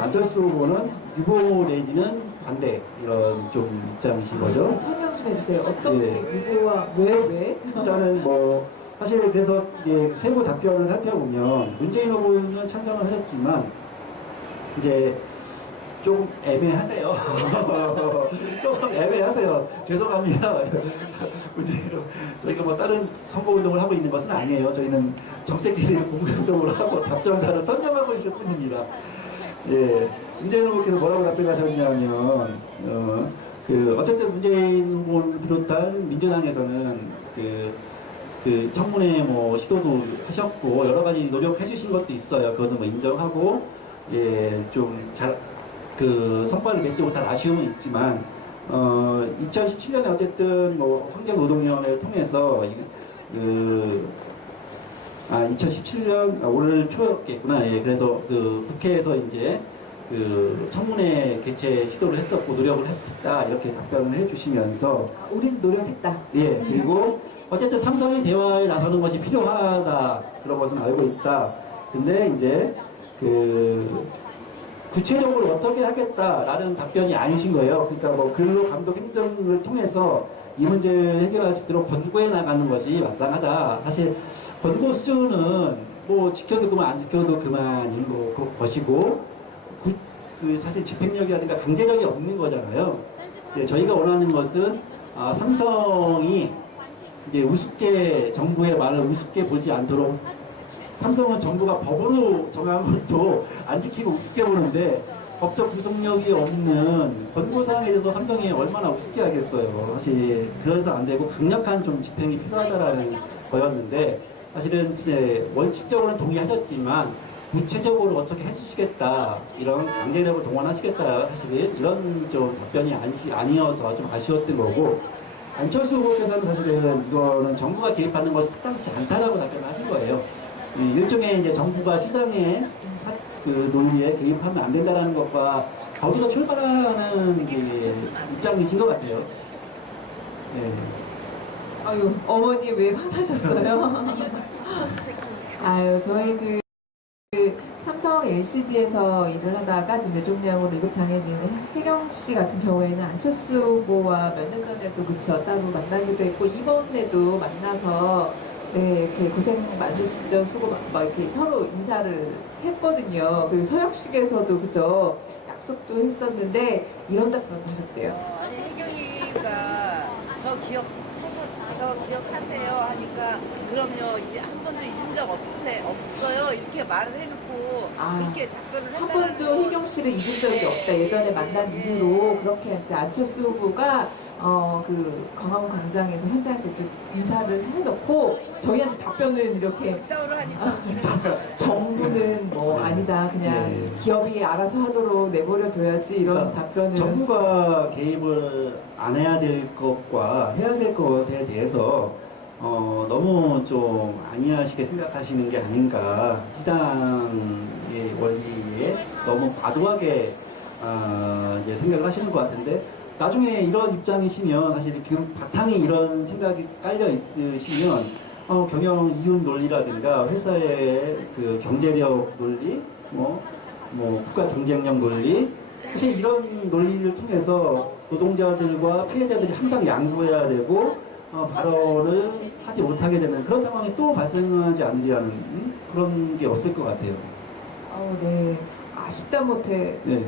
안철수 후보는 유보 내지는 반대, 이런 좀 입장이신 거죠. 설명 좀 해주세요. 어떤 예. 유보와 왜? 일단은 사실 그래서 이제 세부 답변을 살펴보면 문재인 후보는 찬성을 하셨지만 이제 좀 애매하세요. 조금 애매하세요. 죄송합니다. 저희가 다른 선거운동을 하고 있는 것은 아니에요. 저희는 정책기획 공부운동을 하고 답변자를 선정하고 있을 뿐입니다. 예. 문재인 후보께서 뭐라고 답변하셨냐면, 어쨌든 문재인 후보를 비롯한 민주당에서는 그 청문회 시도도 하셨고, 여러 가지 노력해 주신 것도 있어요. 그것도 인정하고, 예, 좀 성과를 맺지 못한 아쉬움은 있지만, 2017년에 어쨌든 환경노동위원회를 통해서 2017년 올 초였겠구나. 예, 그래서 국회에서 이제 청문회 개최 시도를 했었고 노력을 했었다, 이렇게 답변을 해주시면서 우리는 노력했다. 예, 그리고 어쨌든 삼성이 대화에 나서는 것이 필요하다, 그런 것은 알고 있다. 근데 이제 구체적으로 어떻게 하겠다라는 답변이 아니신 거예요. 그러니까 근로감독 행정을 통해서 이 문제를 해결할 수 있도록 권고해 나가는 것이 마땅하다. 사실 권고 수준은 지켜도 그만, 안 지켜도 그만인 것이고, 사실 집행력이라든가 강제력이 없는 거잖아요. 예, 저희가 원하는 것은 삼성이 이제 우습게, 정부의 말을 우습게 보지 않도록, 삼성은 정부가 법으로 정한 것도 안 지키고 우습게 보는데, 법적 구속력이 없는 권고사항에 대해서 삼성이 얼마나 우습게 하겠어요. 사실 그래서 안 되고 강력한 좀 집행이 필요하다라는 거였는데, 사실은 이제 원칙적으로는 동의하셨지만 구체적으로 어떻게 해주시겠다, 이런 강제력을 동원하시겠다, 사실 이런 좀 답변이 아니어서 좀 아쉬웠던 거고, 안철수 후보께서는 사실은 이거는 정부가 개입하는 것이 타당치 않다라고 답변하신 거예요. 일종의 이제 정부가 시장의 논리에 개입하면 안 된다라는 것과 거기서 출발하는 입장이신 것 같아요. 네. 아유, 어머니 왜 화나셨어요? 아유, 저희 삼성 LCD에서 일을 하다가 지금 뇌종양으로 일급장애인 혜경 씨 같은 경우에는 안철수 후보와 몇 년 전에도 따로 만나기도 했고, 이번에도 만나서 이렇게 고생 많으시죠. 수고 이렇게 서로 인사를 했거든요. 그리고 서역식에서도 약속도 했었는데 이런 답변 하셨대요. 아니 혜경이가 저 기억하세요 하니까 그럼요 이제 한 번도 잊은 적 없어요 이렇게 말을 해놓고 그렇게 답변을 한 한다는 번도 희경 씨를 잊은 적이 없다. 예전에 만난 이후로 그렇게 이제 안철수 후보가 그 광화문 광장에서 현장에서 이렇게 인사를 해놓고 저희한테 답변을 이렇게 그따위로 하니까 정부는 뭐 아니다. 그냥 네. 기업이 알아서 하도록 내버려 둬야지 이런 그러니까 답변을 정부가 개입을 안 해야 될 것과 해야 될 것에 대해서 너무 좀 안이하시게 생각하시는 게 아닌가. 시장의 원리에 너무 과도하게 이제 생각을 하시는 것 같은데 나중에 이런 입장이시면 사실 그 바탕에 이런 생각이 깔려 있으시면 경영 이윤 논리라든가 회사의 그 경제력 논리, 뭐 국가 경쟁력 논리, 사실 이런 논리를 통해서 노동자들과 피해자들이 항상 양보해야 되고 발언을 하지 못하게 되는 그런 상황이 또 발생하지 않으려는 그런 게 없을 것 같아요. 네. 아쉽다 못해 네.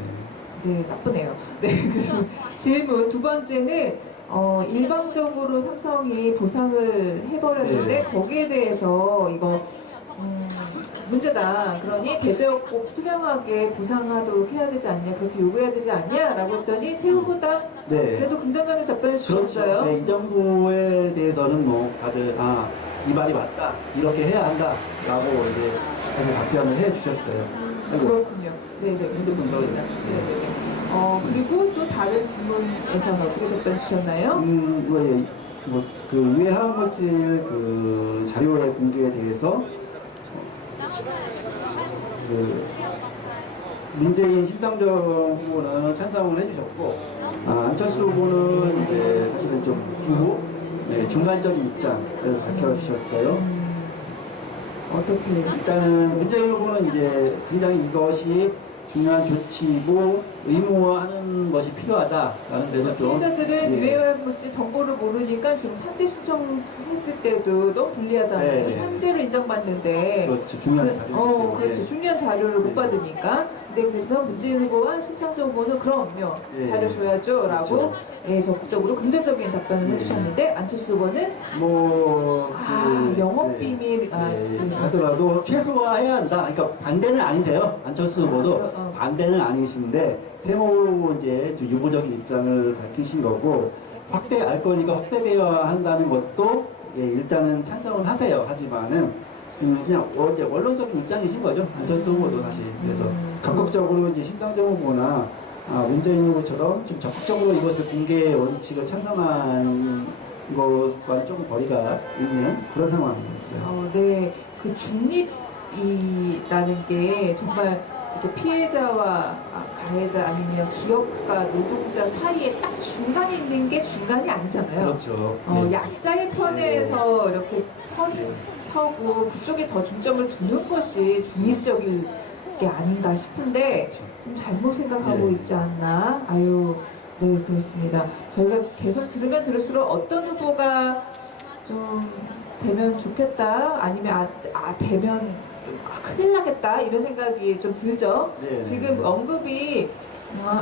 네, 나쁘네요. 네, 그리고 질문 두 번째는 일방적으로 삼성이 보상을 해버렸는데 네. 거기에 대해서 이거 문제다. 그러니 배제업 꼭 투명하게 보상하도록 해야 되지 않냐, 그렇게 요구해야 되지 않냐라고 했더니 새우보다 네. 그래도 긍정적인 답변을 그렇죠. 주셨어요. 네, 이 정부에 대해서는 뭐 다들 이 말이 맞다 이렇게 해야 한다라고 이제 다들 답변을 해주셨어요. 그렇군요. 네네, 좋습니다. 네. 네네. 그리고 또 다른 질문에서는 어떻게 답변 주셨나요? 그 위에 하원거칠 그 자료의 공개에 대해서 그 문재인 심상정 후보는 찬성을 해주셨고 안철수 후보는 이제 사실은 좀 이후 중간적인 입장을 밝혀주셨어요. 어떻게 일단은 문재인 후보는 이제 굉장히 이것이 중요한 조치이고 의무화하는 것이 필요하다라는 데서 좀 피해자들은 예. 유해물질 정보를 모르니까 지금 산재 신청했을 때도 너무 불리하잖아요. 네, 네. 산재로 인정받는데 그렇죠. 중요한 자료이기 그렇죠. 때문에 중요한 자료를 못 받으니까. 근데 그래서 문재인 후보와 심상정 후보는 그럼요. 예. 자료 줘야죠. 라고 그렇죠. 적극적으로 긍정적인 답변을 예. 해주셨는데 안철수 후보는 영업 네. 비밀 하더라도 최소화해야 한다. 그러니까 반대는 아니세요. 안철수 후보도 반대는 아니신데 세모 이제 좀 유보적인 입장을 밝히신 거고 알 거니까 확대되어야 한다는 것도 일단은 찬성을 하세요. 하지만은 그냥 이제 원론적인 입장이신 거죠. 안철수 후보도 사실. 그래서 적극적으로 이제 심상정 후보나 문재인 후보처럼 좀 적극적으로 이것을 공개 원칙을 찬성한 것과는 조금 거리가 있는 그런 상황이었어요. 네. 그 중립이라는 게 정말 이렇게 피해자와 가해자 아니면 기업과 노동자 사이에 딱 중간에 있는 게 중간이 아니잖아요. 그렇죠. 네. 약자의 편에서 이렇게 서고 그쪽에 더 중점을 두는 것이 중립적인 게 아닌가 싶은데 좀 잘못 생각하고 네. 있지 않나? 네, 그렇습니다. 저희가 계속 들으면 들을수록 어떤 후보가 좀 되면 좋겠다, 아니면 되면 큰일 나겠다 이런 생각이 좀 들죠. 네. 지금 언급이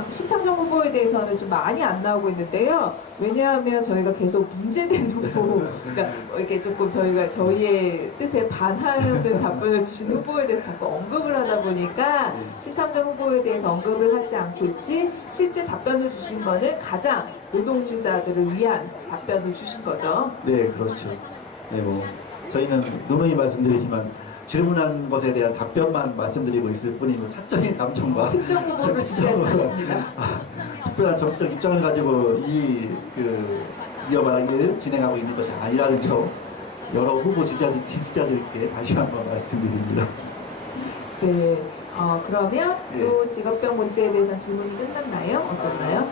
심상정 후보에 대해서는 좀 많이 안 나오고 있는데요. 왜냐하면 저희가 계속 문제된 후보, 그러니까 이렇게 조금 저희가 저희의 뜻에 반하는 답변을 주신 후보에 대해서 자꾸 언급을 하다 보니까 심상정 후보에 대해서 언급을 하지 않고 있지, 실제 답변을 주신 거는 가장 노동주자들을 위한 답변을 주신 거죠. 네, 그렇죠. 네, 저희는 누누이 말씀드리지만 질문한 것에 대한 답변만 말씀드리고 있을 뿐이고 사적인 감정과 특정 후보를 지지하지 않습니다. 특별한 정치적 입장을 가지고 이어말을 진행하고 있는 것이 아니라는 점 여러 후보 지지자들께 다시 한번 말씀드립니다. 네. 그러면 네. 또 직업병 문제에 대해서 질문이 끝났나요? 어떻나요?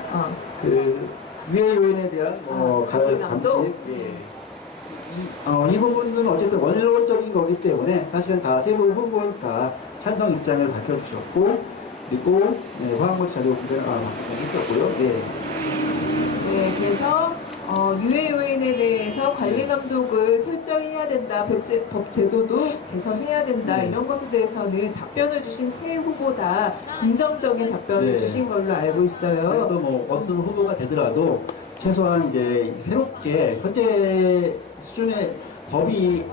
위해 요인에 대한 감독? 감식. 이 부분은 어쨌든 원론적인 거기 때문에 사실은 다 세부 후보는 다 찬성 입장을 밝혀주셨고 그리고 화학물 자료 구별 있었고요. 네, 그래서 유해 요인에 대해서 관리 감독을 철저히 해야 된다, 법 제도도 개선해야 된다, 네. 이런 것에 대해서는 답변을 주신 세 후보다 긍정적인 답변을 네. 주신 걸로 알고 있어요. 그래서 어떤 후보가 되더라도 최소한 이제 새롭게 현재 수준의 법이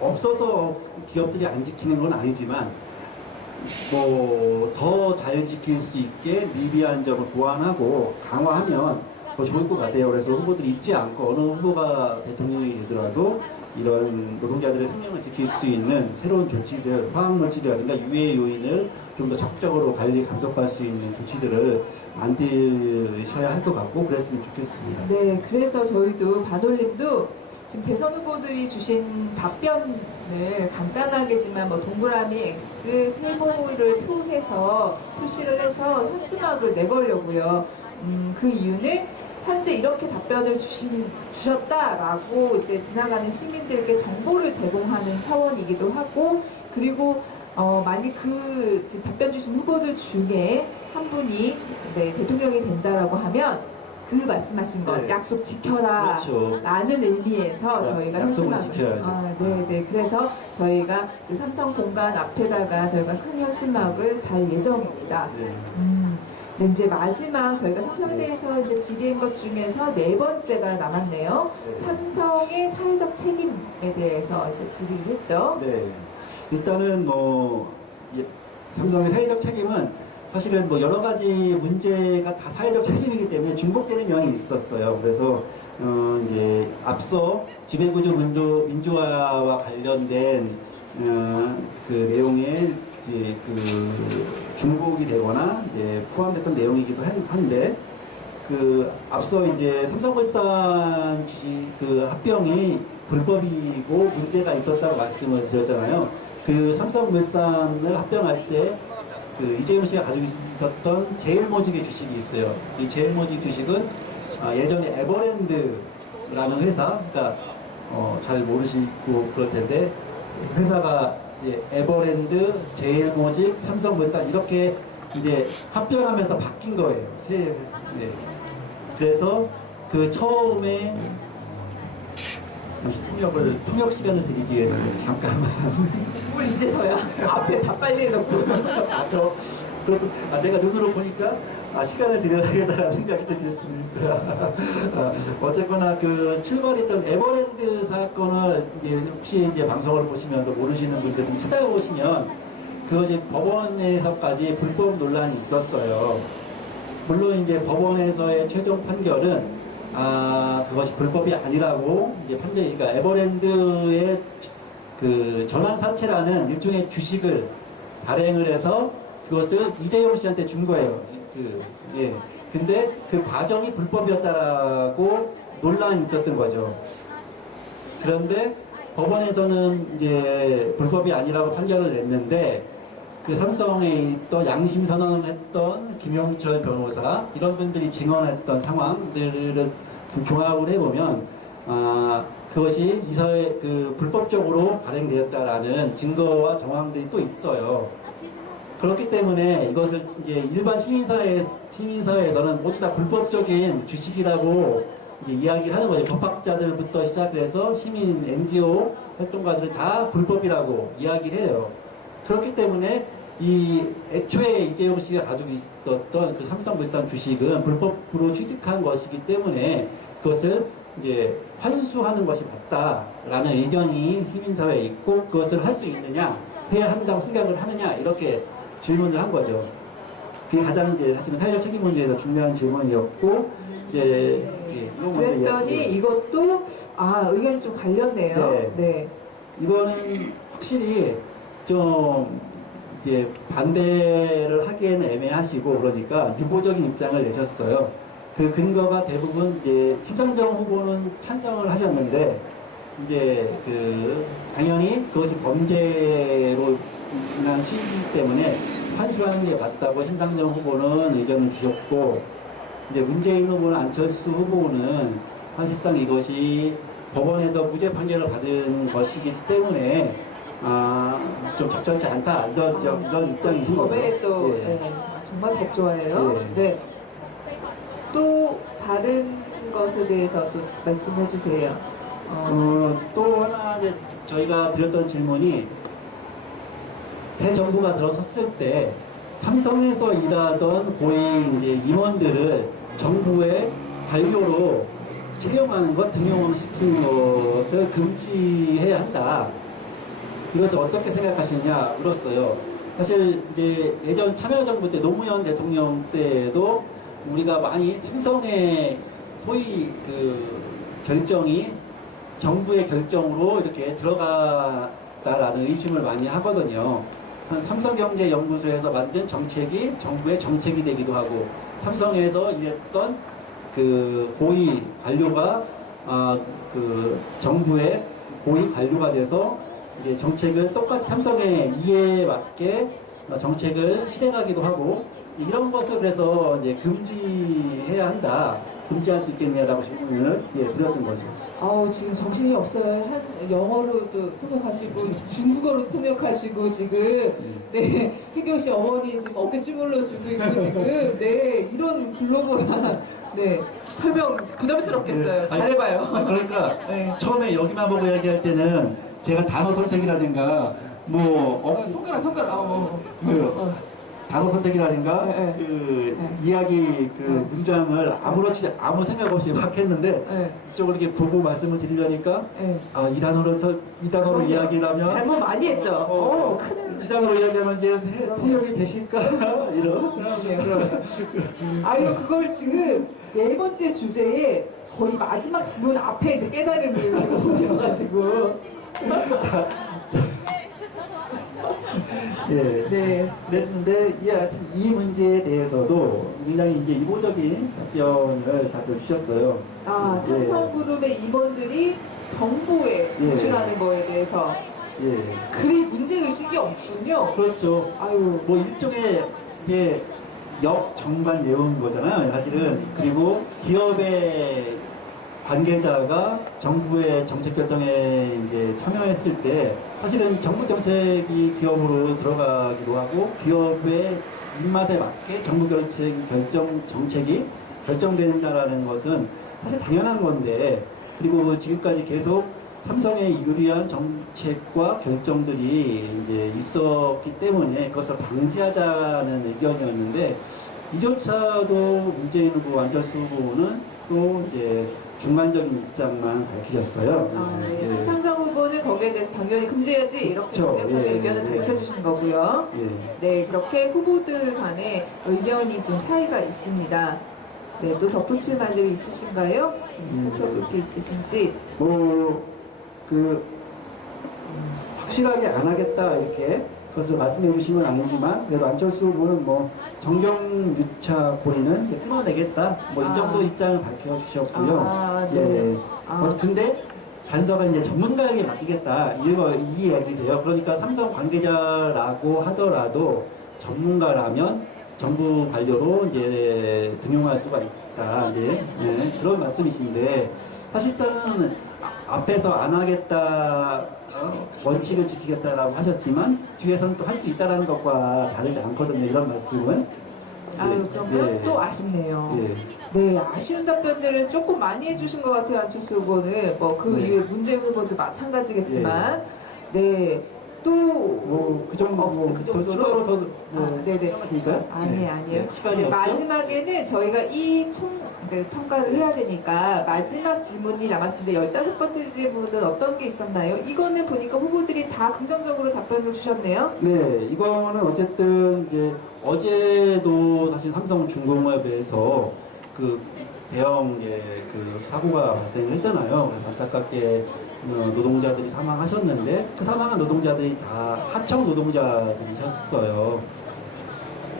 없어서 기업들이 안 지키는 건 아니지만 뭐 더 잘 지킬 수 있게 미비한 점을 보완하고 강화하면 더 좋을 것 같아요. 그래서 후보들이 잊지 않고 어느 후보가 대통령이 되더라도 이런 노동자들의 생명을 지킬 수 있는 새로운 조치들, 화학물질이라든가 유해 요인을 좀 더 적극적으로 관리 감독할 수 있는 조치들을 만드셔야 할 것 같고 그랬으면 좋겠습니다. 네, 그래서 저희도 반올림도 지금 대선 후보들이 주신 답변을 간단하게지만 뭐 동그라미 X 세모를 표해서 표시를 해서 현수막을 내보려고요. 그 이유는 현재 이렇게 답변을 주셨다라고 이제 지나가는 시민들께 정보를 제공하는 차원이기도 하고, 그리고 만약 그 지금 답변 주신 후보들 중에 한 분이 네, 대통령이 된다라고 하면 그 말씀하신 것 네. 약속 지켜라 그렇죠. 라는 의미에서 저희가 약속을 현수막을 지켜야죠. 네. 그래서 저희가 그 삼성 공간 앞에다가 저희가 큰 현수막을 달 예정입니다. 네. 네, 이제 마지막 저희가 삼성에서 이제 질의한 것 중에서 네 번째가 남았네요. 네. 삼성의 사회적 책임에 대해서 이제 질의를 했죠. 네. 일단은 삼성의 사회적 책임은 사실은 뭐 여러 가지 문제가 다 사회적 책임이기 때문에 중복되는 면이 있었어요. 그래서 이제 앞서 지배구조 민주화와 관련된 그 내용에 이제 그 중복이 되거나 이제 포함됐던 내용이기도 한데 그 앞서 이제 삼성물산 주식 그 합병이 불법이고 문제가 있었다고 말씀을 드렸잖아요. 그 삼성물산을 합병할 때 그 이재용 씨가 가지고 있었던 제일모직의 주식이 있어요. 이 제일모직 주식은 예전에 에버랜드라는 회사, 그러니까 잘 모르시고 그럴 텐데 회사가 이제 에버랜드, 제일모직, 삼성물산 이렇게 이제 합병하면서 바뀐 거예요. 네. 그래서 그 처음에 통역 시간을 드리기 위해서 잠깐만. 뭘 이제서야 앞에 다 빨리 해놓고. 내가 눈으로 보니까 시간을 드려야겠다라는 생각이 들었습니다. 어쨌거나 그 출발했던 에버랜드 사건을 이제 혹시 이제 방송을 보시면서 모르시는 분들 좀 찾아보시면 그것이 법원에서까지 불법 논란이 있었어요. 물론 이제 법원에서의 최종 판결은 그것이 불법이 아니라고 이제 판결이, 그러니까 에버랜드의 그 전환사채라는 일종의 주식을 발행을 해서 그것을 이재용 씨한테 준 거예요. 근데 그 과정이 불법이었다라고 논란이 있었던 거죠. 그런데 법원에서는 이제 불법이 아니라고 판결을 냈는데 그 삼성에 있던 양심 선언을 했던 김용철 변호사 이런 분들이 증언했던 상황들을 좀 종합을 해보면 그것이 이 사회 그 불법적으로 발행되었다라는 증거와 정황들이 또 있어요. 그렇기 때문에 이것을 이제 일반 시민사회에서는 모두 다 불법적인 주식이라고 이제 이야기를 하는 거죠. 법학자들부터 시작해서 시민 NGO 활동가들은 다 불법이라고 이야기를 해요. 그렇기 때문에 이 애초에 이재용 씨가 가지고 있었던 그 삼성물산 주식은 불법으로 취득한 것이기 때문에 그것을 이제 환수하는 것이 맞다라는 의견이 시민사회에 있고 그것을 할 수 있느냐, 해야 한다고 생각을 하느냐 이렇게 질문을 한 거죠. 그게 가장 이제 사실은 사회적 책임 문제에서 중요한 질문이었고 이제 그랬더니 이것도 의견이 좀 갈렸네요. 네. 이거는 확실히 좀 이제 반대를 하기에는 애매하시고 그러니까 유보적인 입장을 내셨어요. 그 근거가 대부분 이제 심상정 후보는 찬성을 하셨는데 이제 그 당연히 그것이 범죄로 인한 시위이기 때문에 환수하는 게 맞다고 심상정 후보는 의견을 주셨고 이제 문재인 후보는 안철수 후보는 사실상 이것이 법원에서 무죄 판결을 받은 것이기 때문에 좀 적절치 않다 이런 입장이신 거죠. 법에 또 정말 법 좋아해요. 네. 또 다른 것에 대해서 또 말씀해 주세요. 또 하나 이제 저희가 드렸던 질문이 새 정부가 들어섰을 때 삼성에서 일하던 고위 이제 임원들을 정부에 관료로 채용하는 것, 등용시키는 것을 금지해야 한다. 이것을 어떻게 생각하시느냐 물었어요. 사실 이제 예전 참여정부 때 노무현 대통령 때도 우리가 많이 삼성의 소위 그 결정이 정부의 결정으로 이렇게 들어갔다라는 의심을 많이 하거든요. 삼성경제연구소에서 만든 정책이 정부의 정책이 되기도 하고, 삼성에서 일했던 그 고위 관료가 그 정부의 고위 관료가 돼서 이제 정책을 똑같이 삼성의 이해에 맞게 정책을 실행하기도 하고, 이런 것을 그래서 이제 금지해야 한다, 금지할 수 있겠냐라고 질문을 드렸던 거죠. 아우, 지금 정신이 없어요. 영어로도 통역하시고 중국어로 통역하시고 지금 네, 혜경 씨 어머니 지금 어깨 주물러 주고 있고 지금 네, 이런 글로벌한 네, 설명 부담스럽겠어요. 네. 잘해봐요. 그러니까 네. 처음에 여기만 보고 이야기할 때는 제가 단어 선택이라든가 뭐 손가락 그 단어 선택이라든가 네, 그 네. 이야기 그 네. 문장을 아무 생각 없이 막 했는데 네. 이쪽으로 이렇게 보고 말씀을 드리려니까 네. 이 단어로 이야기를 하면 잘못 많이 했죠. 큰일. 이 단어로 이야기하면 이제 통역이 되실까 이런. 그러면. 아유, 그걸 지금 4번째 주제에 거의 마지막 질문 앞에 이제 깨달음을 보셔가지고. 예. 네. 그랬는데 하여튼 이 문제에 대해서도 굉장히 이제 이보적인 답변을 다들 주셨어요. 예. 삼성그룹의 임원들이 정부에 진출하는 거에 대해서 예. 그리 문제의식이 없군요. 그렇죠. 아유. 뭐 일종의 이게 역정관 예우인 거잖아요, 사실은. 그리고 기업의 관계자가 정부의 정책 결정에 이제 참여했을 때 사실은 정부 정책이 기업으로 들어가기도 하고, 기업의 입맛에 맞게 정부 정책이 결정된다라는 것은 사실 당연한 건데, 그리고 지금까지 계속 삼성에 유리한 정책과 결정들이 이제 있었기 때문에 그것을 방지하자는 의견이었는데, 이조차도 문재인 후보, 안철수 후보는 또 이제 중간적인 입장만 밝히셨어요. 네. 심상정 후보는 거기에 대해서 당연히 금지해야지 이렇게 그렇죠. 강력하게 예, 의견을 예. 밝혀주신 거고요. 예. 네, 그렇게 후보들 간에 의견이 지금 차이가 있습니다. 네, 또 덧붙일 말들이 있으신가요? 지금 살펴볼 게 있으신지. 확실하게 안 하겠다 이렇게 그것을 말씀해 주신 건 아니지만, 그래도 안철수 후보는 뭐 정경유착 고리는 이제 끊어내겠다, 뭐 이 정도 입장을 밝혀주셨고요. 네. 근데 단서가 이제 전문가에게 맡기겠다, 이 얘기세요. 그러니까 삼성 관계자라고 하더라도 전문가라면 정부 관료로 이제 등용할 수가 있다, 이제 그런 말씀이신데, 사실상은 앞에서 안 하겠다, 원칙을 지키겠다라고 하셨지만 뒤에서는 또 할 수 있다는 것과 다르지 않거든요, 이런 말씀은. 아유, 그러면 예. 또 아쉽네요. 예. 네, 아쉬운 답변들을 조금 많이 해주신 것 같아요, 안철수 후보는. 뭐 그 네. 이후에 문재인 후보도 마찬가지겠지만, 네, 또 그 정도, 그 정도로? 추가로 더, 네네. 그러니까요? 아니에요. 시간이 이제 없죠? 마지막에는 저희가 이제 평가를 해야 되니까 마지막 질문이 남았습니다. 15번째 질문은 어떤 게 있었나요? 이거는 보니까 후보들이 다 긍정적으로 답변을 주셨네요. 네, 이거는 어쨌든 이제 어제도 사실 삼성중공업에서 그 대형 그 사고가 발생을 했잖아요. 그래서 안타깝게 노동자들이 사망하셨는데, 그 사망한 노동자들이 다 하청 노동자들이셨어요.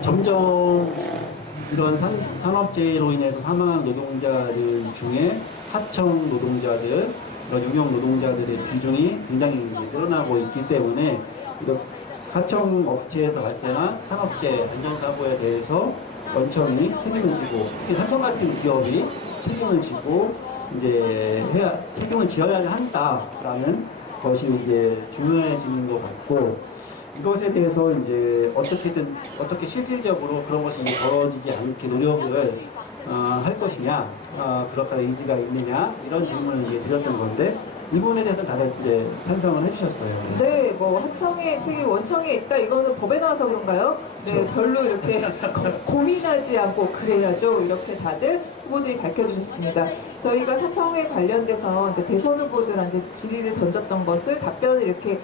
점점 이런 산업재해로 인해서 사망한 노동자들 중에 하청 노동자들, 이런 용역 노동자들의 비중이 굉장히 이제 늘어나고 있기 때문에, 하청 업체에서 발생한 산업재해 안전사고에 대해서 원청이 책임을 지고, 특히 삼성 같은 기업이 책임을 지고 이제 책임을 지어야 한다라는 것이 이제 중요해지는 것 같고, 이것에 대해서 이제 어떻게 실질적으로 그런 것이 벌어지지 않게 노력을 할 것이냐, 그렇게 의지가 있느냐, 이런 질문을 이제 드렸던 건데, 이 부분에 대해서 다들 이제 찬성을 해주셨어요. 네, 뭐 하청에 책이 원청에 있다 이거는 법에 나와서 그런가요? 네, 그렇죠. 별로 이렇게 고민하지 않고 그래야죠 이렇게 다들 후보들이 밝혀주셨습니다. 저희가 사청에 관련돼서 이제 대선 후보들한테 질의를 던졌던 것을 답변을 이렇게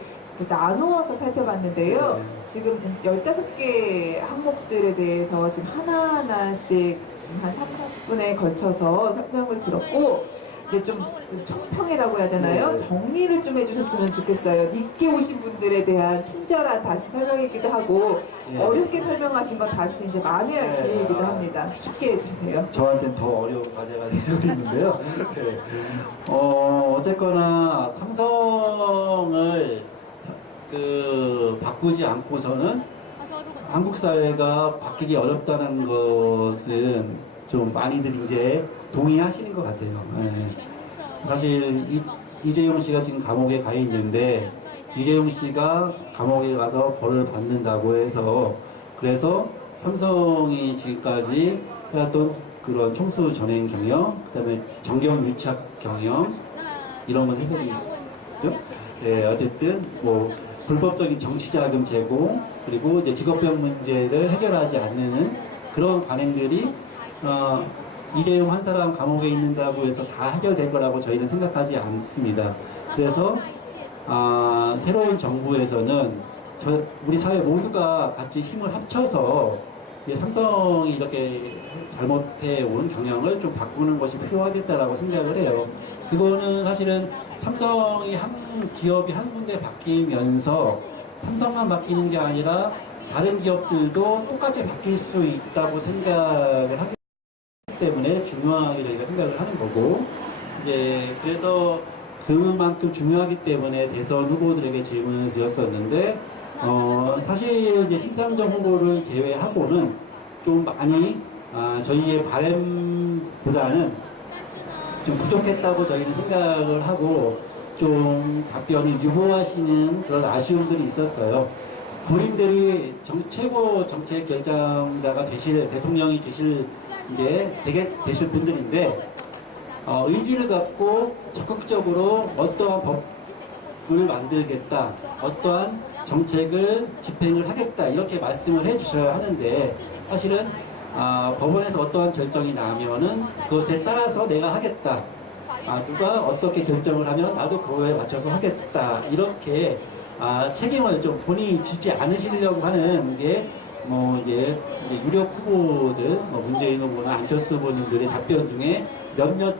나누어서 살펴봤는데요. 네. 지금 15개 항목들에 대해서 지금 하나하나씩 지금 한 3, 40분에 걸쳐서 설명을 들었고 이제 좀 총평이라고 해야 되나요? 네. 정리를 좀 해주셨으면 좋겠어요. 늦게 오신 분들에 대한 친절한 다시 설명이기도 하고 네. 어렵게 설명하신 건 다시 이제 만회할 네. 기회이기도 합니다. 쉽게 해주세요. 저한테는 더 어려운 과제가 되고 있는데요. 네. 어쨌거나 삼성을 바꾸지 않고서는 한국 사회가 바뀌기 어렵다는 것은 좀 많이들 이제 동의하시는 것 같아요. 네. 사실 이재용 씨가 지금 감옥에 가 있는데 이재용 씨가 감옥에 가서 벌을 받는다고 해서 그래서 삼성이 지금까지 해왔던 그런 총수 전행 경영, 그다음에 정경 유착 경영 이런 건 해석이죠. 네, 어쨌든 뭐 불법적인 정치자금 제공 그리고 이제 직업병 문제를 해결하지 않는 그런 관행들이 이재용 한 사람 감옥에 있는다고 해서 다 해결될 거라고 저희는 생각하지 않습니다. 그래서 새로운 정부에서는 우리 사회 모두가 같이 힘을 합쳐서 삼성이 이렇게 잘못해온 경영을 좀 바꾸는 것이 필요하겠다라고 생각을 해요. 그거는 사실은 삼성이 기업이 한 군데 바뀌면서 삼성만 바뀌는 게 아니라 다른 기업들도 똑같이 바뀔 수 있다고 생각을 하기 때문에 중요하게 저희가 생각을 하는 거고 이제 그래서 그만큼 중요하기 때문에 대선 후보들에게 질문을 드렸었는데 사실 이제 심상정 후보를 제외하고는 좀 많이 저희의 바람보다는 좀 부족했다고 저희는 생각을 하고 좀 답변이 유보하시는 그런 아쉬움들이 있었어요. 본인들이 최고 정책 결정자가 대통령이 되실 분들인데 의지를 갖고 적극적으로 어떠한 법을 만들겠다, 어떠한 정책을 집행을 하겠다 이렇게 말씀을 해주셔야 하는데 사실은 법원에서 어떠한 결정이 나면은 그것에 따라서 내가 하겠다. 누가 어떻게 결정을 하면 나도 그거에 맞춰서 하겠다. 이렇게 책임을 좀 본인이 지지 않으시려고 하는 게 이제 유력 후보들, 문재인 후보나 안철수 후보님들의 답변 중에 몇몇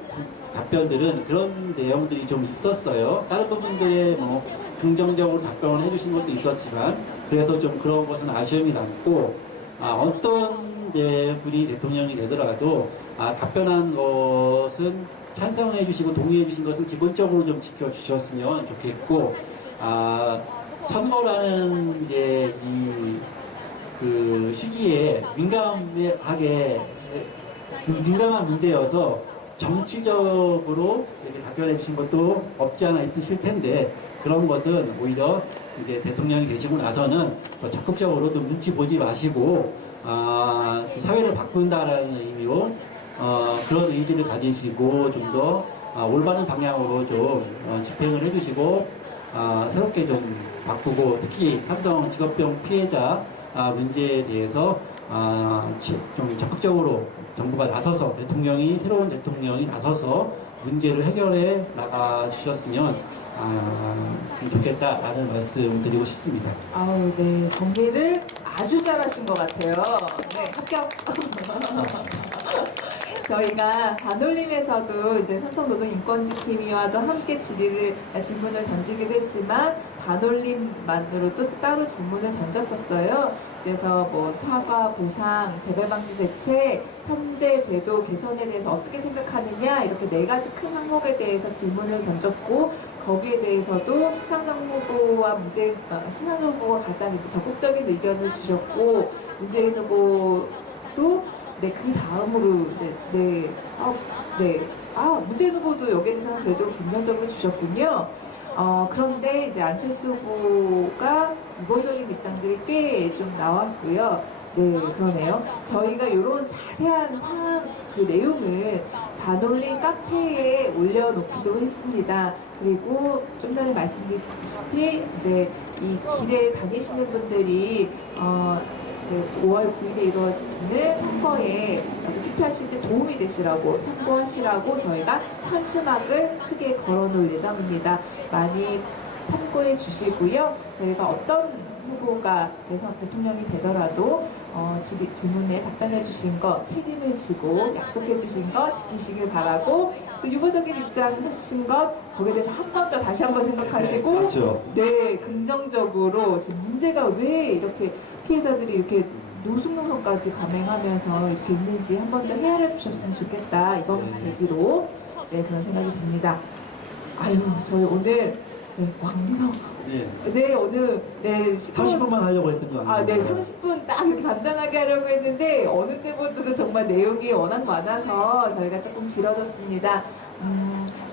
답변들은 그런 내용들이 좀 있었어요. 다른 부분들에 긍정적으로 답변을 해주신 것도 있었지만 그래서 좀 그런 것은 아쉬움이 남고 어떤 분이 대통령이 되더라도 답변한 것은 찬성해 주시고 동의해 주신 것은 기본적으로 좀 지켜주셨으면 좋겠고 선거라는 그 시기에 민감한 문제여서 정치적으로 이렇게 답변해 주신 것도 없지 않아 있으실 텐데 그런 것은 오히려 이제 대통령이 되시고 나서는 더 적극적으로 또 눈치 보지 마시고 사회를 바꾼다라는 의미로 그런 의지를 가지시고 좀 더 올바른 방향으로 좀 집행을 해주시고 새롭게 좀 바꾸고 특히 삼성 직업병 피해자 문제에 대해서 좀 적극적으로 정부가 나서서 새로운 대통령이 나서서 문제를 해결해 나가 주셨으면 좀 좋겠다라는 말씀 드리고 싶습니다. 아우, 네. 정리를 아주 잘하신 것 같아요. 네, 합격. 저희가 반올림에서도 이제 삼성노동인권지킴이와도 함께 질문을 던지기도 했지만 반올림만으로도 따로 질문을 던졌었어요. 그래서 사과, 보상, 재발방지 대책, 선제 제도 개선에 대해서 어떻게 생각하느냐 이렇게 4가지 큰 항목에 대해서 질문을 던졌고 거기에 대해서도 심상정 후보가 가장 이제 적극적인 의견을 주셨고 문재인 후보도 그 다음으로 문재인 후보도 여기에 대해서는 그래도 긍정적으로 주셨군요. 그런데 이제 안철수 후보가 우호적인 입장들이 꽤 좀 나왔고요. 네, 그러네요. 저희가 이런 자세한 사항, 그 내용은 반올림 카페에 올려놓기도 했습니다. 그리고 좀 전에 말씀드렸다시피 이제 이 길에 다니시는 분들이 5월 9일에 이루어지는 선거에 투표하실 때 도움이 되시라고 참고하시라고 저희가 현수막을 크게 걸어놓을 예정입니다. 많이 참고해 주시고요. 저희가 어떤 후보가 대선 대통령이 되더라도 질문에 답변해 주신 거 책임을 지고 약속해 주신 거 지키시길 바라고 또 유보적인 입장 하신 것 거기에 대해서 한 번 더 다시 한번 생각하시고 그렇죠. 네 긍정적으로 지금 문제가 왜 이렇게 피해자들이 이렇게 노숙노동까지 감행하면서 이렇게 있는지 한 번 더 헤아려 주셨으면 좋겠다 이번 계기로 네 그런 생각이 듭니다. 아유 저희 오늘 왕성 네 오늘 네 30분만 하려고 했던 거 아니에요? 네 30분 딱 이렇게 간단하게 하려고 했는데 어느 때보다도 정말 내용이 워낙 많아서 저희가 조금 길어졌습니다.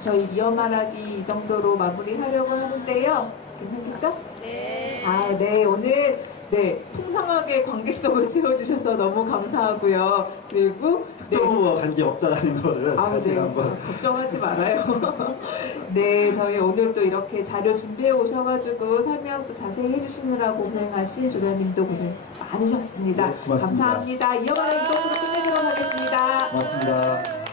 저희 미어말하기 이 정도로 마무리하려고 하는데요. 괜찮겠죠? 네. 네 오늘 네 풍성하게 관객석을 채워주셔서 너무 감사하고요. 그리고 특정후보와 관계 없다라는 거를 다시 네. 한번 걱정하지 말아요. 네, 저희 오늘 또 이렇게 자료 준비해 오셔가지고 설명 또 자세히 해주시느라고 고생하신 조련님도 고생 많으셨습니다. 네, 고맙습니다. 감사합니다. 이어가는 이것으로 끝내도록 하겠습니다. 고맙습니다.